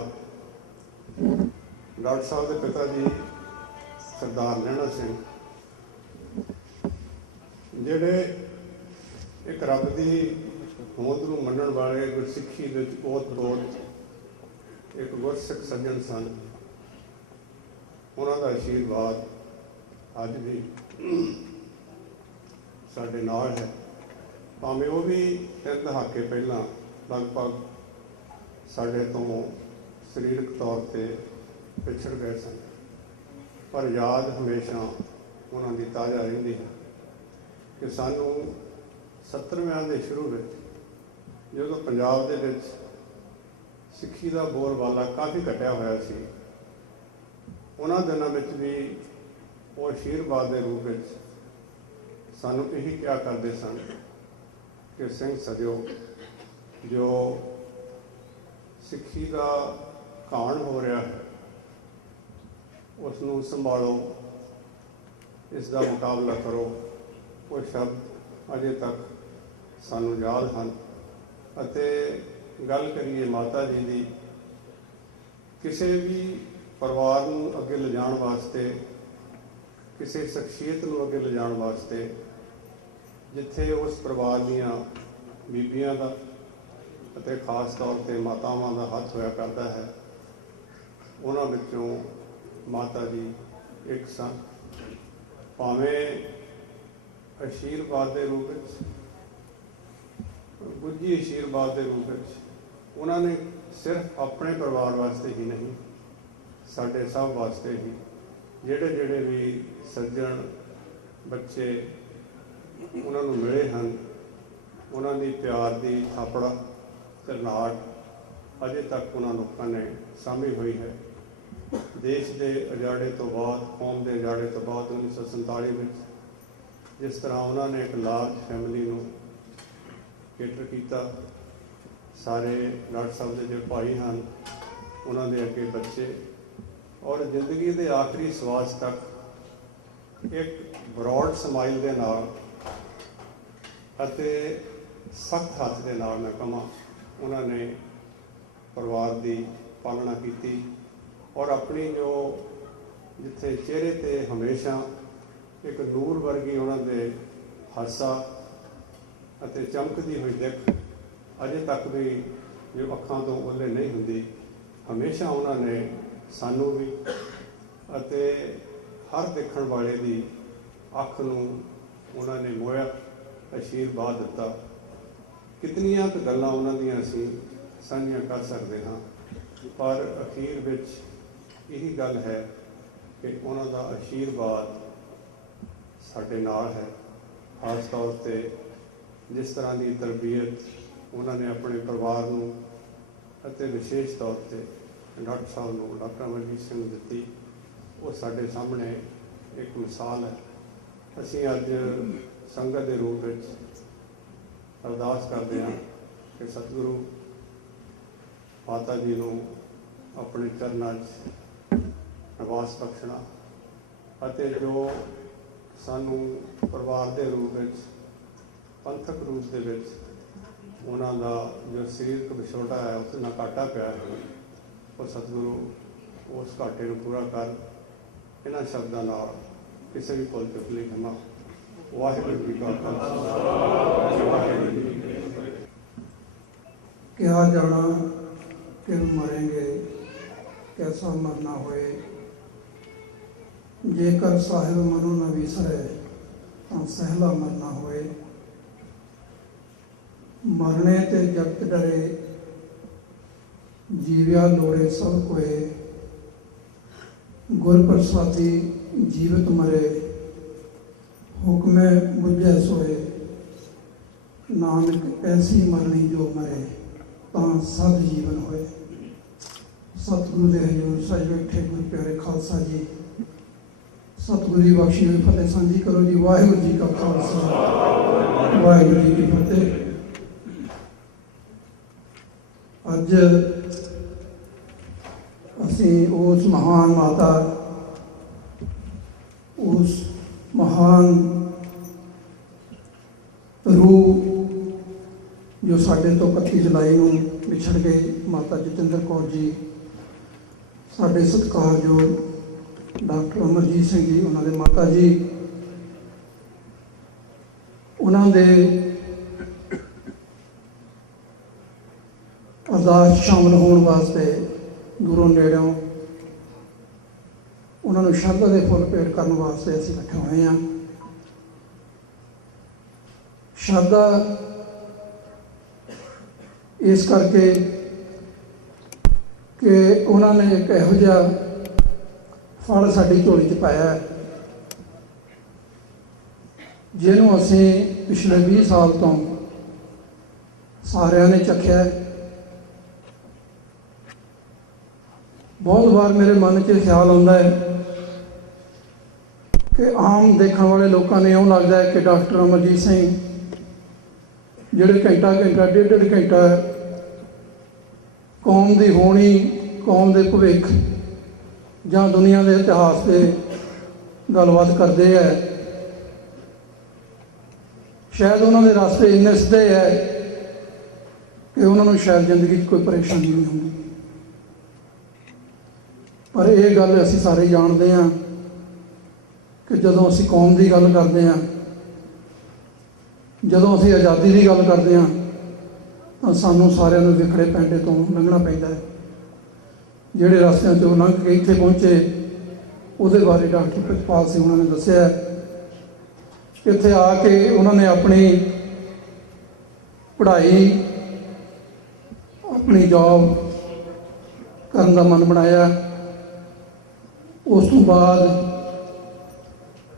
ਡਾਕਟਰ ਸਾਹਿਬ ਦੇ ਪਿਤਾ ਜੀ ਸਰਦਾਰ ਲਹਿਣਾ ਸਿੰਘ, ਜਿਹੜੇ ਇੱਕ ਰੱਬ ਦੀ ਹੋਂਦ ਨੂੰ ਮੰਨਣ ਵਾਲੇ, ਗੁਰਸਿੱਖੀ ਵਿੱਚ ਬਹੁਤ ਇੱਕ ਗੁਰਸਿੱਖ ਸੱਜਣ ਸਨ, ਉਹਨਾਂ ਦਾ ਆਸ਼ੀਰਵਾਦ ਅੱਜ ਵੀ ਸਾਡੇ ਨਾਲ ਹੈ। ਭਾਵੇਂ ਉਹ ਵੀ 3 ਦਹਾਕੇ ਪਹਿਲਾਂ ਲਗਭਗ ਸਾਡੇ ਤੋਂ ਸਰੀਰਕ ਤੌਰ ਤੇ ਪਿਛੜ ਗਏ ਸਨ, ਪਰ ਯਾਦ ਹਮੇਸ਼ਾ ਉਹਨਾਂ ਦੀ ਤਾਜ਼ਾ ਰਹਿੰਦੀ ਹੈ ਕਿ ਸਾਨੂੰ 70ਵਿਆਂ ਦੇ ਸ਼ੁਰੂ ਵਿੱਚ, ਜਦੋਂ ਪੰਜਾਬ ਦੇ ਵਿੱਚ ਸਿੱਖੀ ਦਾ ਬੋਲਬਾਲਾ ਕਾਫੀ ਘਟਿਆ ਹੋਇਆ ਸੀ, ਉਹਨਾਂ ਦਿਨਾਂ ਵਿੱਚ ਵੀ ਉਹ ਆਸ਼ੀਰਵਾਦ ਦੇ ਰੂਪ ਵਿੱਚ ਸਾਨੂੰ ਇਹੀ ਕਿਹਾ ਕਰਦੇ ਸਨ ਕਿ ਸਿੰਘ ਸਜਿਓ, ਜੋ ਸਿੱਖੀ ਦਾ ਘਾਣ ਹੋ ਰਿਹਾ ਹੈ ਉਸ ਨੂੰ ਸੰਭਾਲੋ, ਇਸ ਦਾ ਮੁਕਾਬਲਾ ਕਰੋ। ਉਹ ਸ਼ਬਦ ਅਜੇ ਤੱਕ ਸਾਨੂੰ ਯਾਦ ਹਨ। ਅਤੇ ਗੱਲ ਕਰੀਏ ਮਾਤਾ ਜੀ ਦੀ, ਕਿਸੇ ਵੀ ਪਰਿਵਾਰ ਨੂੰ ਅੱਗੇ ਲਿਜਾਣ ਵਾਸਤੇ, ਕਿਸੇ ਸ਼ਖਸੀਅਤ ਨੂੰ ਅੱਗੇ ਲਿਜਾਣ ਵਾਸਤੇ, ਜਿੱਥੇ ਉਸ ਪਰਿਵਾਰ ਦੀਆਂ ਬੀਬੀਆਂ ਦਾ ਅਤੇ ਖਾਸ ਤੌਰ ਤੇ ਮਾਤਾਵਾਂ ਦਾ ਹੱਥ ਹੋਇਆ ਕਰਦਾ ਹੈ, ਉਹਨਾਂ ਵਿੱਚੋਂ ਮਾਤਾ ਜੀ ਇੱਕ ਸਨ। ਭਾਵੇਂ ਆਸ਼ੀਰਵਾਦ ਦੇ ਰੂਪ ਵਿੱਚ, ਗੁੱਝੀ ਆਸ਼ੀਰਵਾਦ ਦੇ ਰੂਪ ਵਿੱਚ, ਉਹਨਾਂ ਨੇ ਸਿਰਫ ਆਪਣੇ ਪਰਿਵਾਰ ਵਾਸਤੇ ਹੀ ਨਹੀਂ, ਸਾਡੇ ਸਭ ਵਾਸਤੇ ਹੀ, ਜਿਹੜੇ ਵੀ ਸੱਜਣ ਬੱਚੇ ਉਹਨਾਂ ਨੂੰ ਮਿਲੇ ਹਨ, ਉਹਨਾਂ ਦੀ ਪਿਆਰ ਦੀ ਥਾਪੜਾ ਤੇ ਲਾਡ ਅਜੇ ਤੱਕ ਉਹਨਾਂ ਲੋਕਾਂ ਨੇ ਸਾਂਭੀ ਹੋਈ ਹੈ। ਦੇਸ਼ ਦੇ ਉਜਾੜੇ ਤੋਂ ਬਾਅਦ, ਕੌਮ ਦੇ ਉਜਾੜੇ ਤੋਂ ਬਾਅਦ 1947 ਵਿੱਚ ਜਿਸ ਤਰ੍ਹਾਂ ਉਹਨਾਂ ਨੇ ਇੱਕ ਲਾਰਜ ਫੈਮਿਲੀ ਨੂੰ ਕੇਟਰ ਕੀਤਾ, ਸਾਰੇ ਡਾਕਟਰ ਸਾਹਿਬ ਦੇ ਜੋ ਭਾਈ ਹਨ, ਉਹਨਾਂ ਦੇ ਅੱਗੇ ਬੱਚੇ, ਔਰ ਜ਼ਿੰਦਗੀ ਦੇ ਆਖਰੀ ਸਵਾਸ ਤੱਕ ਇੱਕ ਬਰੋਡ ਸਮਾਈਲ ਦੇ ਨਾਲ ਅਤੇ ਸਖਤ ਹੱਥ ਦੇ ਨਾਲ, ਮੈਂ ਕਹਾਂ, ਉਹਨਾਂ ਨੇ ਪਰਿਵਾਰ ਦੀ ਪਾਲਣਾ ਕੀਤੀ। ਔਰ ਆਪਣੀ ਜੋ ਜਿੱਥੇ ਚਿਹਰੇ ਤੇ ਹਮੇਸ਼ਾ ਇੱਕ ਨੂਰ ਵਰਗੀ ਉਹਨਾਂ ਦੇ ਹਾਸਾ ਅਤੇ ਚਮਕਦੀ ਹੋਈ ਦਿੱਖ ਅਜੇ ਤੱਕ ਵੀ ਜੋ ਅੱਖਾਂ ਤੋਂ ਓਹਲੇ ਨਹੀਂ ਹੁੰਦੀ, ਹਮੇਸ਼ਾ ਉਹਨਾਂ ਨੇ ਸਾਨੂੰ ਵੀ ਅਤੇ ਹਰ ਦੇਖਣ ਵਾਲੇ ਦੀ ਅੱਖ ਨੂੰ ਉਹਨਾਂ ਨੇ ਮੋਹਿਆ, ਆਸ਼ੀਰਵਾਦ ਦਿੱਤਾ। ਕਿਤਨੀਆਂ ਕੁ ਗੱਲਾਂ ਉਹਨਾਂ ਦੀਆਂ ਅਸੀਂ ਸਾਂਝੀਆਂ ਕਰ ਸਕਦੇ ਹਾਂ, ਪਰ ਅਖੀਰ ਵਿੱਚ ਇਹੀ ਗੱਲ ਹੈ ਕਿ ਉਹਨਾਂ ਦਾ ਆਸ਼ੀਰਵਾਦ ਸਾਡੇ ਨਾਲ ਹੈ। ਖਾਸ ਤੌਰ ਤੇ ਜਿਸ ਤਰ੍ਹਾਂ ਦੀ ਤਰਬੀਅਤ ਉਹਨਾਂ ਨੇ ਆਪਣੇ ਪਰਿਵਾਰ ਨੂੰ ਅਤੇ ਵਿਸ਼ੇਸ਼ ਤੌਰ ਤੇ ਡਾਕਟਰ ਸਾਹਿਬ ਨੂੰ, ਡਾਕਟਰ ਅਮਰਜੀਤ ਸਿੰਘ ਨੂੰ ਦਿੱਤੀ, ਉਹ ਸਾਡੇ ਸਾਹਮਣੇ ਇੱਕ ਮਿਸਾਲ ਹੈ। ਅਸੀਂ ਅੱਜ ਸੰਗਤ ਦੇ ਰੂਪ ਵਿੱਚ ਅਰਦਾਸ ਕਰਦੇ ਹਾਂ ਕਿ ਸਤਿਗੁਰੂ ਮਾਤਾ ਜੀ ਨੂੰ ਆਪਣੇ ਚਰਨਾਂ 'ਚ ਨਿਵਾਸ ਬਖਸ਼ਣਾ ਅਤੇ ਜੋ ਸਾਨੂੰ ਪਰਿਵਾਰ ਦੇ ਰੂਪ ਵਿੱਚ, ਪੰਥਕ ਰੂਪ ਦੇ ਵਿੱਚ ਉਹਨਾਂ ਦਾ ਜੋ ਸਰੀਰਕ ਵਿਛੋੜਾ ਹੈ ਉਸ ਨਾਲ ਘਾਟਾ ਪਿਆ ਹੈ, ਉਹ ਸਤਿਗੁਰੂ ਉਸ ਘਾਟੇ ਨੂੰ ਪੂਰਾ ਕਰ। ਇਹਨਾਂ ਸ਼ਬਦਾਂ ਨਾਲ ਕਿਸੇ ਵੀ ਭੁੱਲ ਚੁੱਕ ਲਈ ਖਿਮਾ। ਵਾਹਿਗੁਰੂ ਜੀ ਕਾ ਖਾਲਸਾ, ਵਾਹਿਗੁਰੂ ਜੀ ਕੀ ਫਤਿਹ। क्या जाना कि मरेंगे, कैसा मरना होए, जेकर साहिब मनो न विसरे तो सहला मरना होए। मरने ते जगत डरे, जीव्या लोड़े सब कोए। गुर प्रसादी जीवित मरे, हुक्मे बुझे सोए। नानक ऐसी मरनी जो मरे, ਤਾਂ ਸਦ ਜੀਵਨ ਹੋਏ। ਸਤਿਗੁਰੂ ਦੇ ਹਜ਼ੂਰ ਸਜ ਬੈਠੇ ਗੁਰ ਪਿਆਰੇ ਖਾਲਸਾ ਜੀ, ਸਤਿਗੁਰੂ ਦੀ ਬਖਸ਼ੀ ਹੋਈ ਫਤਿਹ ਸਾਂਝੀ ਕਰੋ ਜੀ। ਵਾਹਿਗੁਰੂ ਜੀ ਕਾ ਖਾਲਸਾ, ਵਾਹਿਗੁਰੂ ਜੀ ਕੀ ਫਤਿਹ। ਅੱਜ ਅਸੀਂ ਉਸ ਮਹਾਨ ਮਾਤਾ, ਉਸ ਮਹਾਨ ਰੂਹ ਜੋ ਸਾਡੇ ਤੋਂ 31 ਜੁਲਾਈ ਨੂੰ ਵਿਛੜ ਗਏ, ਮਾਤਾ ਜਤਿੰਦਰ ਕੌਰ ਜੀ, ਸਾਡੇ ਸਤਿਕਾਰਯੋਗ ਡਾਕਟਰ ਅਮਰਜੀਤ ਸਿੰਘ ਜੀ, ਉਹਨਾਂ ਦੇ ਮਾਤਾ ਜੀ, ਉਹਨਾਂ ਦੇ ਅਰਦਾਸ ਸ਼ਾਮਲ ਹੋਣ ਵਾਸਤੇ ਦੂਰੋਂ ਨੇੜਿਓਂ ਉਹਨਾਂ ਨੂੰ ਸ਼ਰਧਾ ਦੇ ਫੁੱਲ ਭੇਟ ਕਰਨ ਵਾਸਤੇ ਅਸੀਂ ਇਕੱਠੇ ਹੋਏ ਹਾਂ। ਸ਼ਰਧਾ ਇਸ ਕਰਕੇ ਕਿ ਉਹਨਾਂ ਨੇ ਇੱਕ ਇਹੋ ਜਿਹਾ ਫਲ ਸਾਡੀ ਝੋਲੀ 'ਚ ਪਾਇਆ ਜਿਹਨੂੰ ਅਸੀਂ ਪਿਛਲੇ 20 ਸਾਲ ਤੋਂ ਸਾਰਿਆਂ ਨੇ ਚੱਖਿਆ। ਬਹੁਤ ਵਾਰ ਮੇਰੇ ਮਨ 'ਚ ਖਿਆਲ ਆਉਂਦਾ ਹੈ ਕਿ ਆਮ ਦੇਖਣ ਵਾਲੇ ਲੋਕਾਂ ਨੇ ਇਉਂ ਲੱਗਦਾ ਹੈ ਕਿ ਡਾਕਟਰ ਅਮਰਜੀਤ ਸਿੰਘ ਜਿਹੜੇ ਘੰਟਾ ਡੇਢ ਘੰਟਾ ਕੌਮ ਦੀ ਹੋਣੀ, ਕੌਮ ਦੇ ਭਵਿੱਖ ਜਾਂ ਦੁਨੀਆ ਦੇ ਇਤਿਹਾਸ 'ਤੇ ਗੱਲਬਾਤ ਕਰਦੇ ਹੈ, ਸ਼ਾਇਦ ਉਹਨਾਂ ਦੇ ਰਸਤੇ ਇੰਨੇ ਸਿੱਧੇ ਹੈ ਕਿ ਉਹਨਾਂ ਨੂੰ ਸ਼ਾਇਦ ਜ਼ਿੰਦਗੀ 'ਚ ਕੋਈ ਪਰੇਸ਼ਾਨੀ ਨਹੀਂ ਹੁੰਦੀ। ਪਰ ਇਹ ਗੱਲ ਅਸੀਂ ਸਾਰੇ ਜਾਣਦੇ ਹਾਂ ਕਿ ਜਦੋਂ ਅਸੀਂ ਕੌਮ ਦੀ ਗੱਲ ਕਰਦੇ ਹਾਂ, ਜਦੋਂ ਅਸੀਂ ਆਜ਼ਾਦੀ ਦੀ ਗੱਲ ਕਰਦੇ ਹਾਂ, ਤਾਂ ਸਾਨੂੰ ਸਾਰਿਆਂ ਨੂੰ ਵਿਖੜੇ ਪੈਂਡੇ ਤੋਂ ਲੰਘਣਾ ਪੈਂਦਾ ਹੈ। ਜਿਹੜੇ ਰਸਤਿਆਂ 'ਚੋਂ ਲੰਘ ਕੇ ਇੱਥੇ ਪਹੁੰਚੇ, ਉਹਦੇ ਬਾਰੇ ਡਾਕਟਰ ਪ੍ਰਿਤਪਾਲ ਸਿੰਘ ਉਹਨਾਂ ਨੇ ਦੱਸਿਆ। ਇੱਥੇ ਆ ਕੇ ਉਹਨਾਂ ਨੇ ਆਪਣੀ ਪੜ੍ਹਾਈ, ਆਪਣੀ ਜੌਬ ਕਰਨ ਦਾ ਮਨ ਬਣਾਇਆ। ਉਸ ਤੋਂ ਬਾਅਦ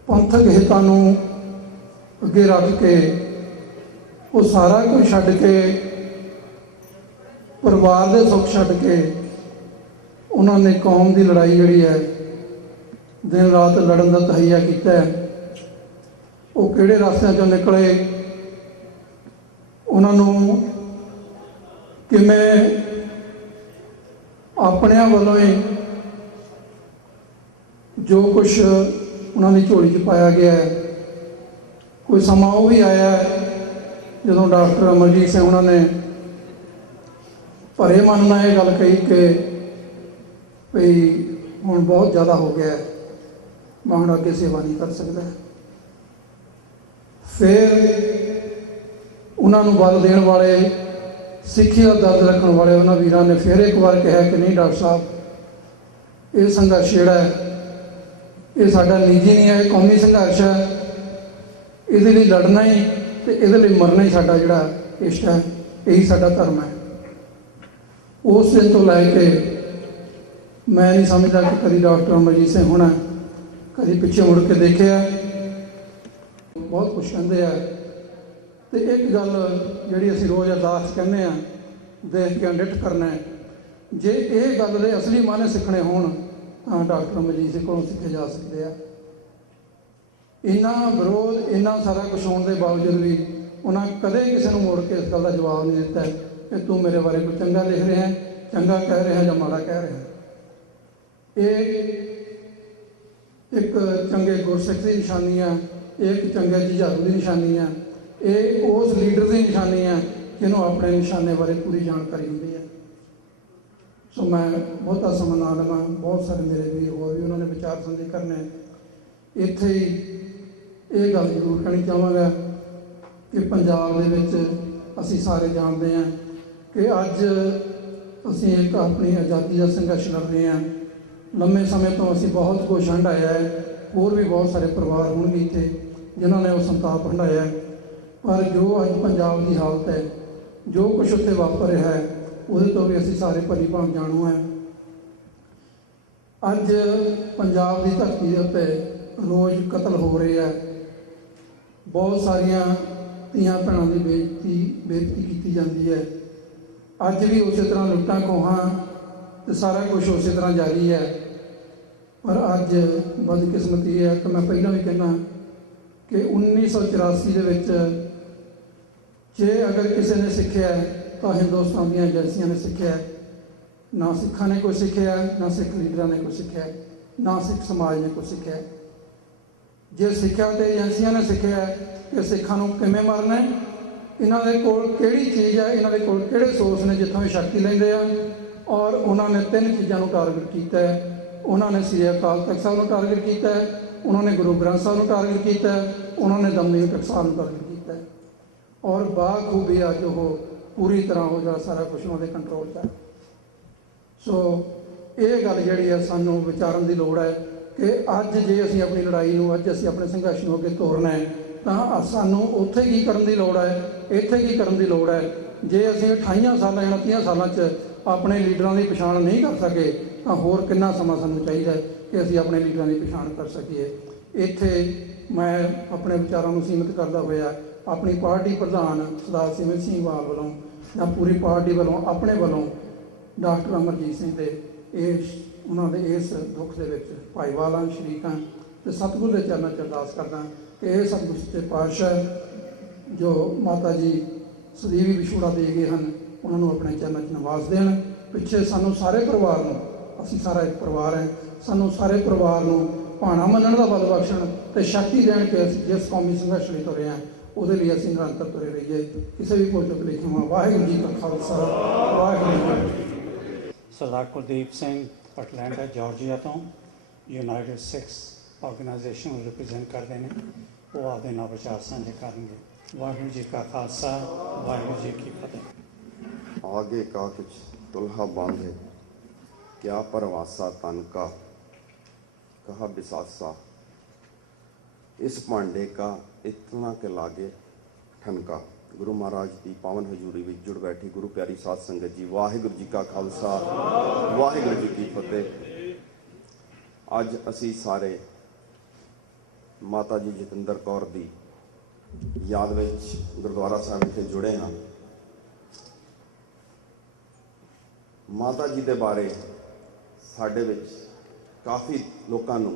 ਪੰਥਕ ਹਿੱਤਾਂ ਨੂੰ ਅੱਗੇ ਰੱਖ ਕੇ ਉਹ ਸਾਰਾ ਕੁਝ ਛੱਡ ਕੇ, ਪਰਿਵਾਰ ਦੇ ਸੁੱਖ ਛੱਡ ਕੇ, ਉਹਨਾਂ ਨੇ ਕੌਮ ਦੀ ਲੜਾਈ ਜਿਹੜੀ ਹੈ ਦਿਨ ਰਾਤ ਲੜਨ ਦਾ ਤਹਈਆ ਕੀਤਾ ਹੈ। ਉਹ ਕਿਹੜੇ ਰਸਤਿਆਂ 'ਚੋਂ ਨਿਕਲੇ, ਉਹਨਾਂ ਨੂੰ ਕਿਵੇਂ ਆਪਣਿਆਂ ਵੱਲੋਂ ਹੀ ਜੋ ਕੁਛ ਉਹਨਾਂ ਦੀ ਝੋਲੀ 'ਚ ਪਾਇਆ ਗਿਆ ਹੈ। ਕੋਈ ਸਮਾਂ ਉਹ ਵੀ ਆਇਆ ਜਦੋਂ ਡਾਕਟਰ ਅਮਰਜੀਤ ਸਿੰਘ ਉਹਨਾਂ ਨੇ ਭਰੇ ਮਨ ਨਾਲ ਇਹ ਗੱਲ ਕਹੀ ਕਿ ਭਈ ਹੁਣ ਬਹੁਤ ਜ਼ਿਆਦਾ ਹੋ ਗਿਆ, ਮੈਂ ਹੁਣ ਅੱਗੇ ਸੇਵਾ ਨਹੀਂ ਕਰ ਸਕਦਾ। ਫਿਰ ਉਹਨਾਂ ਨੂੰ ਬਲ ਦੇਣ ਵਾਲੇ, ਸਿੱਖੀ ਦਾ ਦਰਦ ਰੱਖਣ ਵਾਲੇ ਉਹਨਾਂ ਵੀਰਾਂ ਨੇ ਫਿਰ ਇੱਕ ਵਾਰ ਕਿਹਾ ਕਿ ਨਹੀਂ ਡਾਕਟਰ ਸਾਹਿਬ, ਇਹ ਸੰਘਰਸ਼ ਜਿਹੜਾ ਹੈ ਇਹ ਸਾਡਾ ਨਿੱਜੀ ਨਹੀਂ ਹੈ, ਇਹ ਕੌਮੀ ਸੰਘਰਸ਼ ਹੈ। ਇਹਦੇ ਲਈ ਲੜਨਾ ਹੀ ਤੇ ਇਹਦੇ ਲਈ ਮਰਨਾ ਹੀ ਸਾਡਾ ਜਿਹੜਾ ਇਸ਼ਟ ਹੈ, ਇਹੀ ਸਾਡਾ ਧਰਮ ਹੈ। ਉਸ ਦਿਨ ਤੋਂ ਲੈ ਕੇ ਮੈਂ ਨਹੀਂ ਸਮਝਦਾ ਕਿ ਕਦੀ ਡਾਕਟਰ ਅਮਰਜੀਤ ਸਿੰਘ ਹੋਣਾ ਕਦੀ ਪਿੱਛੇ ਮੁੜ ਕੇ ਦੇਖਿਆ। ਬਹੁਤ ਕੁਛ ਕਹਿੰਦੇ ਆ, ਤੇ ਇੱਕ ਗੱਲ ਜਿਹੜੀ ਅਸੀਂ ਰੋਜ਼ ਅਰਦਾਸ ਕਹਿੰਦੇ ਆ, ਦੇਖ ਕੇ ਅੰਡਿਟ ਕਰਨਾ ਹੈ। ਜੇ ਇਹ ਗੱਲ ਦੇ ਅਸਲੀ ਮਾਨੇ ਸਿੱਖਣੇ ਹੋਣ ਤਾਂ ਡਾਕਟਰ ਅਮਰਜੀਤ ਸਿੰਘ ਕੋਲੋਂ ਸਿੱਖੇ ਜਾ ਸਕਦੇ ਆ। ਇੰਨਾ ਵਿਰੋਧ, ਇੰਨਾ ਸਾਰਾ ਕੁਛ ਹੋਣ ਦੇ ਬਾਵਜੂਦ ਵੀ ਉਹਨਾਂ ਕਦੇ ਕਿਸੇ ਨੂੰ ਮੋੜ ਕੇ ਇਸ ਗੱਲ ਦਾ ਜਵਾਬ ਨਹੀਂ ਦਿੱਤਾ ਕਿ ਤੂੰ ਮੇਰੇ ਬਾਰੇ ਕੋਈ ਚੰਗਾ ਲਿਖ ਰਿਹਾ ਹੈ, ਚੰਗਾ ਕਹਿ ਰਿਹਾ ਜਾਂ ਮਾੜਾ ਕਹਿ ਰਿਹਾ। ਇਹ ਇੱਕ ਚੰਗੇ ਗੁਰਸਿੱਖ ਦੀ ਨਿਸ਼ਾਨੀ ਆ, ਇਹ ਇੱਕ ਚੰਗੇ ਜੁਝਾਰੂ ਦੀ ਨਿਸ਼ਾਨੀ ਆ, ਇਹ ਉਸ ਲੀਡਰ ਦੀ ਨਿਸ਼ਾਨੀ ਆ ਜਿਹਨੂੰ ਆਪਣੇ ਨਿਸ਼ਾਨੇ ਬਾਰੇ ਪੂਰੀ ਜਾਣਕਾਰੀ ਹੁੰਦੀ ਹੈ। ਸੋ ਮੈਂ ਬਹੁਤਾ ਸਮਾਂ ਨਾ ਲਵਾਂ, ਬਹੁਤ ਸਾਰੇ ਮੇਰੇ ਵੀਰ ਹੋਰ ਵੀ ਉਹਨਾਂ ਨੇ ਵਿਚਾਰ ਸਾਂਝੇ ਕਰਨੇ। ਇੱਥੇ ਹੀ ਇਹ ਗੱਲ ਜ਼ਰੂਰ ਕਹਿਣੀ ਚਾਹਾਂਗਾ ਕਿ ਪੰਜਾਬ ਦੇ ਵਿੱਚ ਅਸੀਂ ਸਾਰੇ ਜਾਣਦੇ ਹਾਂ ਕਿ ਅੱਜ ਅਸੀਂ ਇੱਕ ਆਪਣੀ ਆਜ਼ਾਦੀ ਦਾ ਸੰਘਰਸ਼ ਲੜ ਰਹੇ ਹਾਂ। ਲੰਮੇ ਸਮੇਂ ਤੋਂ ਅਸੀਂ ਬਹੁਤ ਕੁਝ ਹੰਢਾਇਆ ਹੈ, ਹੋਰ ਵੀ ਬਹੁਤ ਸਾਰੇ ਪਰਿਵਾਰ ਹੋਣਗੇ ਇੱਥੇ ਜਿਨ੍ਹਾਂ ਨੇ ਉਹ ਸੰਤਾਪ ਹੰਢਾਇਆ ਹੈ। ਪਰ ਜੋ ਅੱਜ ਪੰਜਾਬ ਦੀ ਹਾਲਤ ਹੈ, ਜੋ ਕੁਛ ਉੱਥੇ ਵਾਪਰ ਰਿਹਾ ਹੈ, ਉਹਦੇ ਤੋਂ ਵੀ ਅਸੀਂ ਸਾਰੇ ਭਲੀ ਭਾਂਤ ਜਾਣੂ ਹੈ। ਅੱਜ ਪੰਜਾਬ ਦੀ ਧਰਤੀ ਦੇ ਉੱਤੇ ਰੋਜ਼ ਕਤਲ ਹੋ ਰਹੇ ਆ, ਬਹੁਤ ਸਾਰੀਆਂ ਧੀਆਂ ਭੈਣਾਂ ਦੀ ਬੇਇੱਜ਼ਤੀ ਕੀਤੀ ਜਾਂਦੀ ਹੈ। ਅੱਜ ਵੀ ਉਸੇ ਤਰ੍ਹਾਂ ਲੁੱਟਾਂ ਖੋਹਾਂ ਤੇ ਸਾਰਾ ਕੁਝ ਉਸੇ ਤਰ੍ਹਾਂ ਜਾਰੀ ਹੈ। ਪਰ ਅੱਜ ਬਦਕਿਸਮਤੀ ਇਹ ਹੈ ਕਿ ਮੈਂ ਪਹਿਲਾਂ ਵੀ ਕਹਿੰਦਾ ਕਿ 1984 ਦੇ ਵਿੱਚ ਜੇ ਅਗਰ ਕਿਸੇ ਨੇ ਸਿੱਖਿਆ ਤਾਂ ਹਿੰਦੁਸਤਾਨ ਦੀਆਂ ਏਜੰਸੀਆਂ ਨੇ ਸਿੱਖਿਆ। ਨਾ ਸਿੱਖਾਂ ਨੇ ਕੋਈ ਸਿੱਖਿਆ, ਨਾ ਸਿੱਖ ਲੀਡਰਾਂ ਨੇ ਕੋਈ ਸਿੱਖਿਆ, ਨਾ ਸਿੱਖ ਸਮਾਜ ਨੇ ਕੋਈ ਸਿੱਖਿਆ। ਜੇ ਸਿੱਖਿਆ ਤੇ ਏਜੰਸੀਆਂ ਨੇ ਸਿੱਖਿਆ ਕਿ ਸਿੱਖਾਂ ਨੂੰ ਕਿਵੇਂ ਮਾਰਨਾ, ਇਹਨਾਂ ਦੇ ਕੋਲ ਕਿਹੜੀ ਚੀਜ਼ ਹੈ, ਇਹਨਾਂ ਦੇ ਕੋਲ ਕਿਹੜੇ ਸੋਰਸ ਨੇ ਜਿੱਥੋਂ ਇਹ ਸ਼ਕਤੀ ਲੈਂਦੇ ਆ। ਔਰ ਉਹਨਾਂ ਨੇ 3 ਚੀਜ਼ਾਂ ਨੂੰ ਟਾਰਗੇਟ ਕੀਤਾ ਹੈ। ਉਹਨਾਂ ਨੇ ਸ੍ਰੀ ਅਕਾਲ ਤਖਤ ਸਾਹਿਬ ਨੂੰ ਟਾਰਗੇਟ ਕੀਤਾ ਹੈ, ਉਹਨਾਂ ਨੇ ਗੁਰੂ ਗ੍ਰੰਥ ਸਾਹਿਬ ਨੂੰ ਟਾਰਗੇਟ ਕੀਤਾ ਹੈ, ਉਹਨਾਂ ਨੇ ਦਮਦਮੀ ਟਕਸਾਲ ਨੂੰ ਟਾਰਗੇਟ ਕੀਤਾ ਹੈ। ਔਰ ਬਾਖੂਬੀ ਅੱਜ ਉਹ ਪੂਰੀ ਤਰ੍ਹਾਂ ਉਹ ਜਿਹੜਾ ਸਾਰਾ ਕੁਛ ਉਹਨਾਂ ਦੇ ਕੰਟਰੋਲ 'ਚ ਹੈ। ਸੋ ਇਹ ਗੱਲ ਜਿਹੜੀ ਹੈ ਸਾਨੂੰ ਵਿਚਾਰਨ ਦੀ ਲੋੜ ਹੈ ਕਿ ਅੱਜ ਜੇ ਅਸੀਂ ਆਪਣੀ ਲੜਾਈ ਨੂੰ, ਅੱਜ ਅਸੀਂ ਆਪਣੇ ਸੰਘਰਸ਼ ਨੂੰ ਅੱਗੇ ਤੋਰਨਾ ਹੈ ਤਾਂ ਸਾਨੂੰ ਉੱਥੇ ਕੀ ਕਰਨ ਦੀ ਲੋੜ ਹੈ, ਇੱਥੇ ਕੀ ਕਰਨ ਦੀ ਲੋੜ ਹੈ। ਜੇ ਅਸੀਂ 28 ਸਾਲਾਂ 29 ਸਾਲਾਂ 'ਚ ਆਪਣੇ ਲੀਡਰਾਂ ਦੀ ਪਛਾਣ ਨਹੀਂ ਕਰ ਸਕੇ ਤਾਂ ਹੋਰ ਕਿੰਨਾ ਸਮਾਂ ਸਾਨੂੰ ਚਾਹੀਦਾ ਹੈ ਕਿ ਅਸੀਂ ਆਪਣੇ ਲੀਡਰਾਂ ਦੀ ਪਛਾਣ ਕਰ ਸਕੀਏ। ਇੱਥੇ ਮੈਂ ਆਪਣੇ ਵਿਚਾਰਾਂ ਨੂੰ ਸੀਮਿਤ ਕਰਦਾ ਹੋਇਆ ਆਪਣੀ ਪਾਰਟੀ ਪ੍ਰਧਾਨ ਸਰਦਾਰ ਸਿਮਰਨ ਸਿੰਘ ਬਾਲ ਵੱਲੋਂ ਜਾਂ ਪੂਰੀ ਪਾਰਟੀ ਵੱਲੋਂ ਆਪਣੇ ਵੱਲੋਂ ਡਾਕਟਰ ਅਮਰਜੀਤ ਸਿੰਘ ਦੇ ਉਹਨਾਂ ਦੇ ਇਸ ਦੁੱਖ ਦੇ ਵਿੱਚ ਭਾਈਵਾਲਾਂ ਸ਼ਰੀਕਾਂ ਤੇ ਸਤਿਗੁਰ ਦੇ ਚਰਨਾਂ 'ਚ ਅਰਦਾਸ ਕਰਦਾ ਕਿ ਇਹ ਸਤਿਗੁਰ ਸੱਚੇ ਪਾਤਸ਼ਾਹ ਜੋ ਮਾਤਾ ਜੀ ਸਦੀਵੀ ਵਿਛੋੜਾ ਦੇ ਗਏ ਹਨ, ਉਹਨਾਂ ਨੂੰ ਆਪਣੇ ਚਰਨਾਂ 'ਚ ਨਿਵਾਸ ਦੇਣ। ਪਿੱਛੇ ਸਾਨੂੰ ਸਾਰੇ ਪਰਿਵਾਰ ਨੂੰ, ਅਸੀਂ ਸਾਰਾ ਇੱਕ ਪਰਿਵਾਰ ਹੈ, ਸਾਨੂੰ ਸਾਰੇ ਪਰਿਵਾਰ ਨੂੰ ਭਾਣਾ ਮੰਨਣ ਦਾ ਬਲ ਬਖਸ਼ਣ ਤੇ ਸ਼ਕਤੀ ਦੇਣ ਕਿ ਅਸੀਂ ਜਿਸ ਕੌਮੀ ਸੰਘਰਸ਼ ਲਈ ਤੁਰੇ ਹਾਂ ਉਹਦੇ ਲਈ ਅਸੀਂ ਨਿਰੰਤਰ ਤੁਰੇ ਰਹੀਏ। ਕਿਸੇ ਵੀ ਭੁੱਲ ਚੁੱਕ ਲਿਖਿਆ ਵਾਹਿਗੁਰੂ ਜੀ ਕਾ ਖਾਲਸਾ, ਵਾਹਿਗੁਰੂ ਜੀ ਕੀ ਫਤਿਹ। ਸਰਦਾਰ ਕੁਲਦੀਪ ਸਿੰਘ ਅਟਲਾਂਟਾ ਜਾਰਜੀਆ ਤੋਂ ਯੂਨਾਈਟਿਡ ਸਿੱਖਸ ਆਰਗੇਨਾਈਜੇਸ਼ਨ ਨੂੰ ਰਿਪਰੈਜ਼ੈਂਟ ਕਰਦੇ ਨੇ, ਉਹ ਆਪਦੇ ਨਾਲ ਵਿਚਾਰ ਸਾਂਝੇ ਕਰਨਗੇ। ਵਾਹਿਗੁਰੂ ਜੀ ਕਾ ਖਾਲਸਾ, ਵਾਹਿਗੁਰੂ ਜੀ ਕੀ ਫਤਿਹ। आगे का कुछ दुल्हा बांधे क्या परवासा तन का, कहा बिसासा इस पांडे का इतना के लागे ठनका। गुरु महाराज की पावन हजूरी में जुड़ बैठी गुरु प्यारी साध संगत जी, वाहिगुरू जी का खालसा, वाहिगुरू जी की फतेह। अज असी सारे माता जी जतिंदर कौर की याद में गुरुद्वारा साहब विखे जुड़े हाँ। माता जी के बारे साढ़े विच काफ़ी लोगों को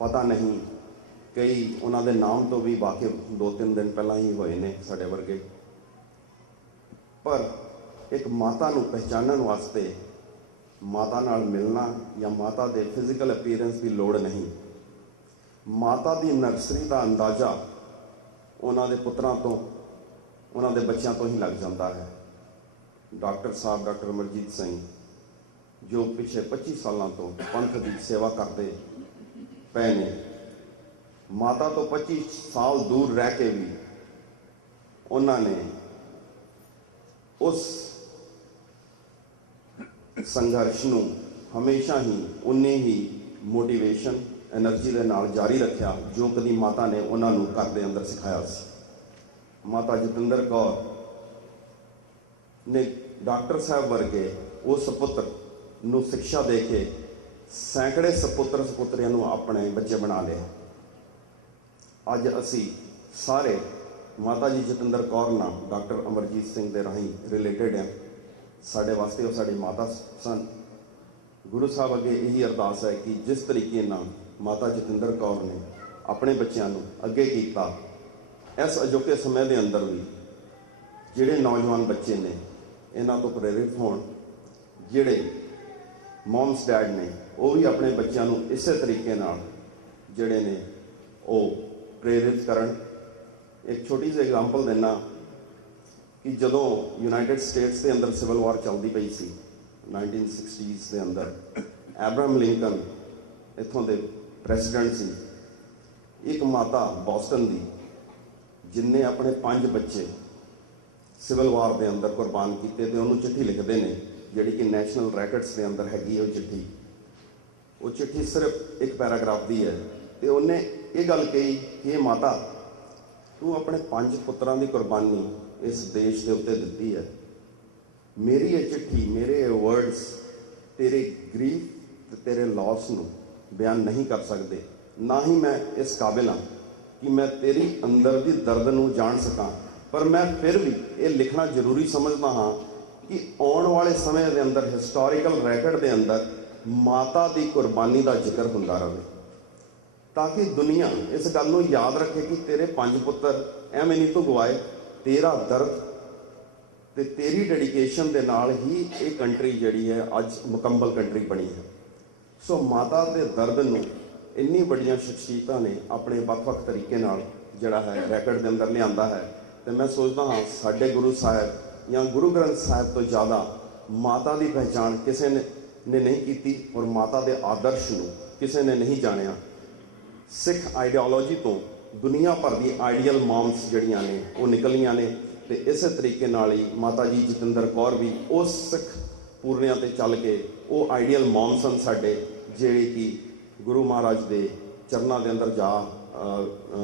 पता नहीं, कई उन्होंने नाम तो भी वाकिफ 2-3 दिन पहला ही होए ने साढ़े वर्गे। पर एक माता को पहचानने वास्ते माता नाल मिलना या माता के फिजिकल अपीयरेंस की लोड़ नहीं, माता की नर्सरी का अंदाज़ा उन्होंने पुत्रां तो, उन्होंने बच्चों तो ही लग जाता है। डॉक्टर साहब डॉक्टर अमरजीत सिंह जो पिछले 25 सालों तो पंथ की सेवा करते पे ने, माता तो 25 साल दूर रह के भी उन्होंने उस संघर्ष नूं हमेशा ही उन्नी ही मोटिवेशन एनर्जी के नाल जारी रखा जो कभी माता ने उन्होंने घर के अंदर सिखाया सी। माता जतिंदर कौर ने डॉक्टर साहब वर्गे उस सपुत्र नूं शिक्षा दे के सैकड़े सपुत्र सपुत्रियां नूं अपने बच्चे बना लिया। अज असी सारे माता जी जतिंदर कौर नाल डॉक्टर अमरजीत सिंह के राही रिलेटेड हैं। साढ़े वास्ते वो साड़ी माता सन। गुरु साहब अगे यही अरदास है कि जिस तरीके नाल माता जतिंदर कौर ने अपने बच्चों नूं अगे कीता, ਇਸ ਅਜੋਕੇ ਸਮੇਂ ਦੇ ਅੰਦਰ ਵੀ ਜਿਹੜੇ ਨੌਜਵਾਨ ਬੱਚੇ ਨੇ ਇਹਨਾਂ ਤੋਂ ਪ੍ਰੇਰਿਤ ਹੋਣ, ਜਿਹੜੇ ਮੌਮਸ ਡੈਡ ਨੇ ਉਹ ਵੀ ਆਪਣੇ ਬੱਚਿਆਂ ਨੂੰ ਇਸੇ ਤਰੀਕੇ ਨਾਲ ਜਿਹੜੇ ਨੇ ਉਹ ਪ੍ਰੇਰਿਤ ਕਰਨ। ਇੱਕ ਛੋਟੀ ਜਿਹੀ ਐਗਜ਼ਾਮਪਲ ਦਿੰਦਾ ਕਿ ਜਦੋਂ ਯੂਨਾਈਟਿਡ ਸਟੇਟਸ ਦੇ ਅੰਦਰ ਸਿਵਲ ਵਾਰ ਚੱਲਦੀ ਪਈ ਸੀ 1960s ਦੇ ਅੰਦਰ, ਐਬਰਾਹਮ ਲਿੰਕਨ ਇੱਥੋਂ ਦੇ ਪ੍ਰੈਜ਼ੀਡੈਂਟ ਸੀ। ਇੱਕ ਮਾਤਾ ਬੋਸਟਨ ਦੀ ਜਿਨਨੇ ਆਪਣੇ 5 ਬੱਚੇ ਸਿਵਲ ਵਾਰ ਦੇ ਅੰਦਰ ਕੁਰਬਾਨ ਕੀਤੇ ਤੇ ਉਹਨੂੰ ਚਿੱਠੀ ਲਿਖਦੇ ਨੇ ਜਿਹੜੀ ਕਿ ਨੈਸ਼ਨਲ ਰੈਕਟਸ ਦੇ ਅੰਦਰ ਹੈਗੀ ਹੈ। ਉਹ ਚਿੱਠੀ ਸਿਰਫ ਇੱਕ ਪੈਰਾਗ੍ਰਾਫ ਦੀ ਹੈ ਤੇ ਉਹਨੇ ਇਹ ਗੱਲ ਕਹੀ ਕਿ ਇਹ ਮਾਤਾ, ਤੂੰ ਆਪਣੇ 5 ਪੁੱਤਰਾਂ ਦੀ ਕੁਰਬਾਨੀ ਇਸ ਦੇਸ਼ ਦੇ ਉੱਤੇ ਦਿੱਤੀ ਹੈ। ਮੇਰੀ ਇਹ ਚਿੱਠੀ, ਮੇਰੇ ਇਹ ਵਰਡਸ ਤੇਰੇ ਗਰੀਫ ਤੇ ਤੇਰੇ ਲਾਸ ਨੂੰ ਬਿਆਨ ਨਹੀਂ ਕਰ ਸਕਦੇ। ਨਾ ਹੀ ਮੈਂ ਇਸ ਕਾਬਿਲ ਹਾਂ ਕਿ ਮੈਂ ਤੇਰੀ ਅੰਦਰ ਦੀ ਦਰਦ ਨੂੰ ਜਾਣ ਸਕਾਂ, ਪਰ ਮੈਂ ਫਿਰ ਵੀ ਇਹ ਲਿਖਣਾ ਜ਼ਰੂਰੀ ਸਮਝਦਾ ਹਾਂ ਕਿ ਆਉਣ ਵਾਲੇ ਸਮੇਂ ਦੇ ਅੰਦਰ ਹਿਸਟੋਰੀਕਲ ਰੈਕਡ ਦੇ ਅੰਦਰ ਮਾਤਾ ਦੀ ਕੁਰਬਾਨੀ ਦਾ ਜ਼ਿਕਰ ਹੁੰਦਾ ਰਹੇ, ਤਾਂ ਕਿ ਦੁਨੀਆ ਇਸ ਗੱਲ ਨੂੰ ਯਾਦ ਰੱਖੇ ਕਿ ਤੇਰੇ 5 ਪੁੱਤਰ ਐਵੇਂ ਨਹੀਂ ਤੂੰ ਗਵਾਏ। ਤੇਰਾ ਦਰਦ ਤੇ ਤੇਰੀ ਡੈਡੀਕੇਸ਼ਨ ਦੇ ਨਾਲ ਹੀ ਇਹ ਕੰਟਰੀ ਜਿਹੜੀ ਹੈ ਅੱਜ ਮੁਕੰਮਲ ਕੰਟਰੀ ਬਣੀ ਹੈ। ਸੋ ਮਾਤਾ ਦੇ ਦਰਦ ਨੂੰ ਇੰਨੀ ਵੱਡੀਆਂ ਸ਼ਖਸੀਅਤਾਂ ਨੇ ਆਪਣੇ ਵੱਖ-ਵੱਖ ਤਰੀਕੇ ਨਾਲ ਜਿਹੜਾ ਹੈ ਰੈਕਡ ਦੇ ਅੰਦਰ ਲਿਆਂਦਾ ਹੈ। ਤੇ ਮੈਂ ਸੋਚਦਾ ਹਾਂ ਸਾਡੇ ਗੁਰੂ ਸਾਹਿਬ ਜਾਂ ਗੁਰੂ ਗ੍ਰੰਥ ਸਾਹਿਬ ਤੋਂ ਜ਼ਿਆਦਾ ਮਾਤਾ ਦੀ ਪਹਿਚਾਣ ਕਿਸੇ ਨੇ ਨਹੀਂ ਕੀਤੀ ਔਰ ਮਾਤਾ ਦੇ ਆਦਰਸ਼ ਨੂੰ ਕਿਸੇ ਨੇ ਨਹੀਂ ਜਾਣਿਆ। ਸਿੱਖ ਆਈਡੀਓਲੋਜੀ ਤੋਂ ਦੁਨੀਆ ਭਰ ਦੀ ਆਈਡੀਅਲ ਮੌਮਸ ਜਿਹੜੀਆਂ ਨੇ ਉਹ ਨਿਕਲੀਆਂ ਨੇ ਤੇ ਇਸੇ ਤਰੀਕੇ ਨਾਲ ਹੀ ਮਾਤਾ ਜੀ ਜਤਿੰਦਰ ਕੌਰ ਵੀ ਉਸ ਸਿੱਖ ਪੂਰਨਿਆਂ ਤੇ ਚੱਲ ਕੇ ਉਹ ਆਈਡੀਅਲ ਮੌਮਸ ਹਨ ਸਾਡੇ, ਜਿਹੜੇ ਕਿ ਗੁਰੂ ਮਹਾਰਾਜ ਦੇ ਚਰਨਾਂ ਦੇ ਅੰਦਰ ਜਾ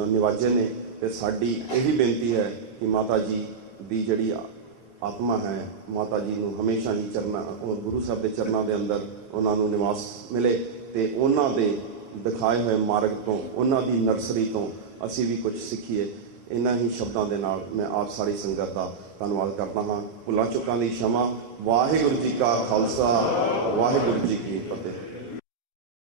ਨਿਵਾਜੇ ਨੇ। ਤੇ ਸਾਡੀ ਇਹੀ ਬੇਨਤੀ ਹੈ ਕਿ ਮਾਤਾ ਜੀ ਦੀ ਜਿਹੜੀ ਆਤਮਾ ਹੈ, ਮਾਤਾ ਜੀ ਨੂੰ ਹਮੇਸ਼ਾ ਹੀ ਗੁਰੂ ਸਾਹਿਬ ਦੇ ਚਰਨਾਂ ਦੇ ਅੰਦਰ ਉਹਨਾਂ ਨੂੰ ਨਿਵਾਸ ਮਿਲੇ ਤੇ ਉਹਨਾਂ ਦੇ ਦਿਖਾਏ ਹੋਏ ਮਾਰਗ ਤੋਂ, ਉਹਨਾਂ ਦੀ ਨਰਸਰੀ ਤੋਂ ਅਸੀਂ ਵੀ ਕੁਝ ਸਿੱਖੀਏ। ਇਹਨਾਂ ਹੀ ਸ਼ਬਦਾਂ ਦੇ ਨਾਲ ਮੈਂ ਆਪ ਸਾਰੀ ਸੰਗਤ ਦਾ ਧੰਨਵਾਦ ਕਰਦਾ ਹਾਂ। ਭੁੱਲਾਂ ਚੁੱਕਾਂ ਦੀ क्षमा। ਵਾਹਿਗੁਰੂ ਜੀ ਕਾ ਖਾਲਸਾ, ਵਾਹਿਗੁਰੂ ਜੀ ਕੀ ਫਤਿਹ।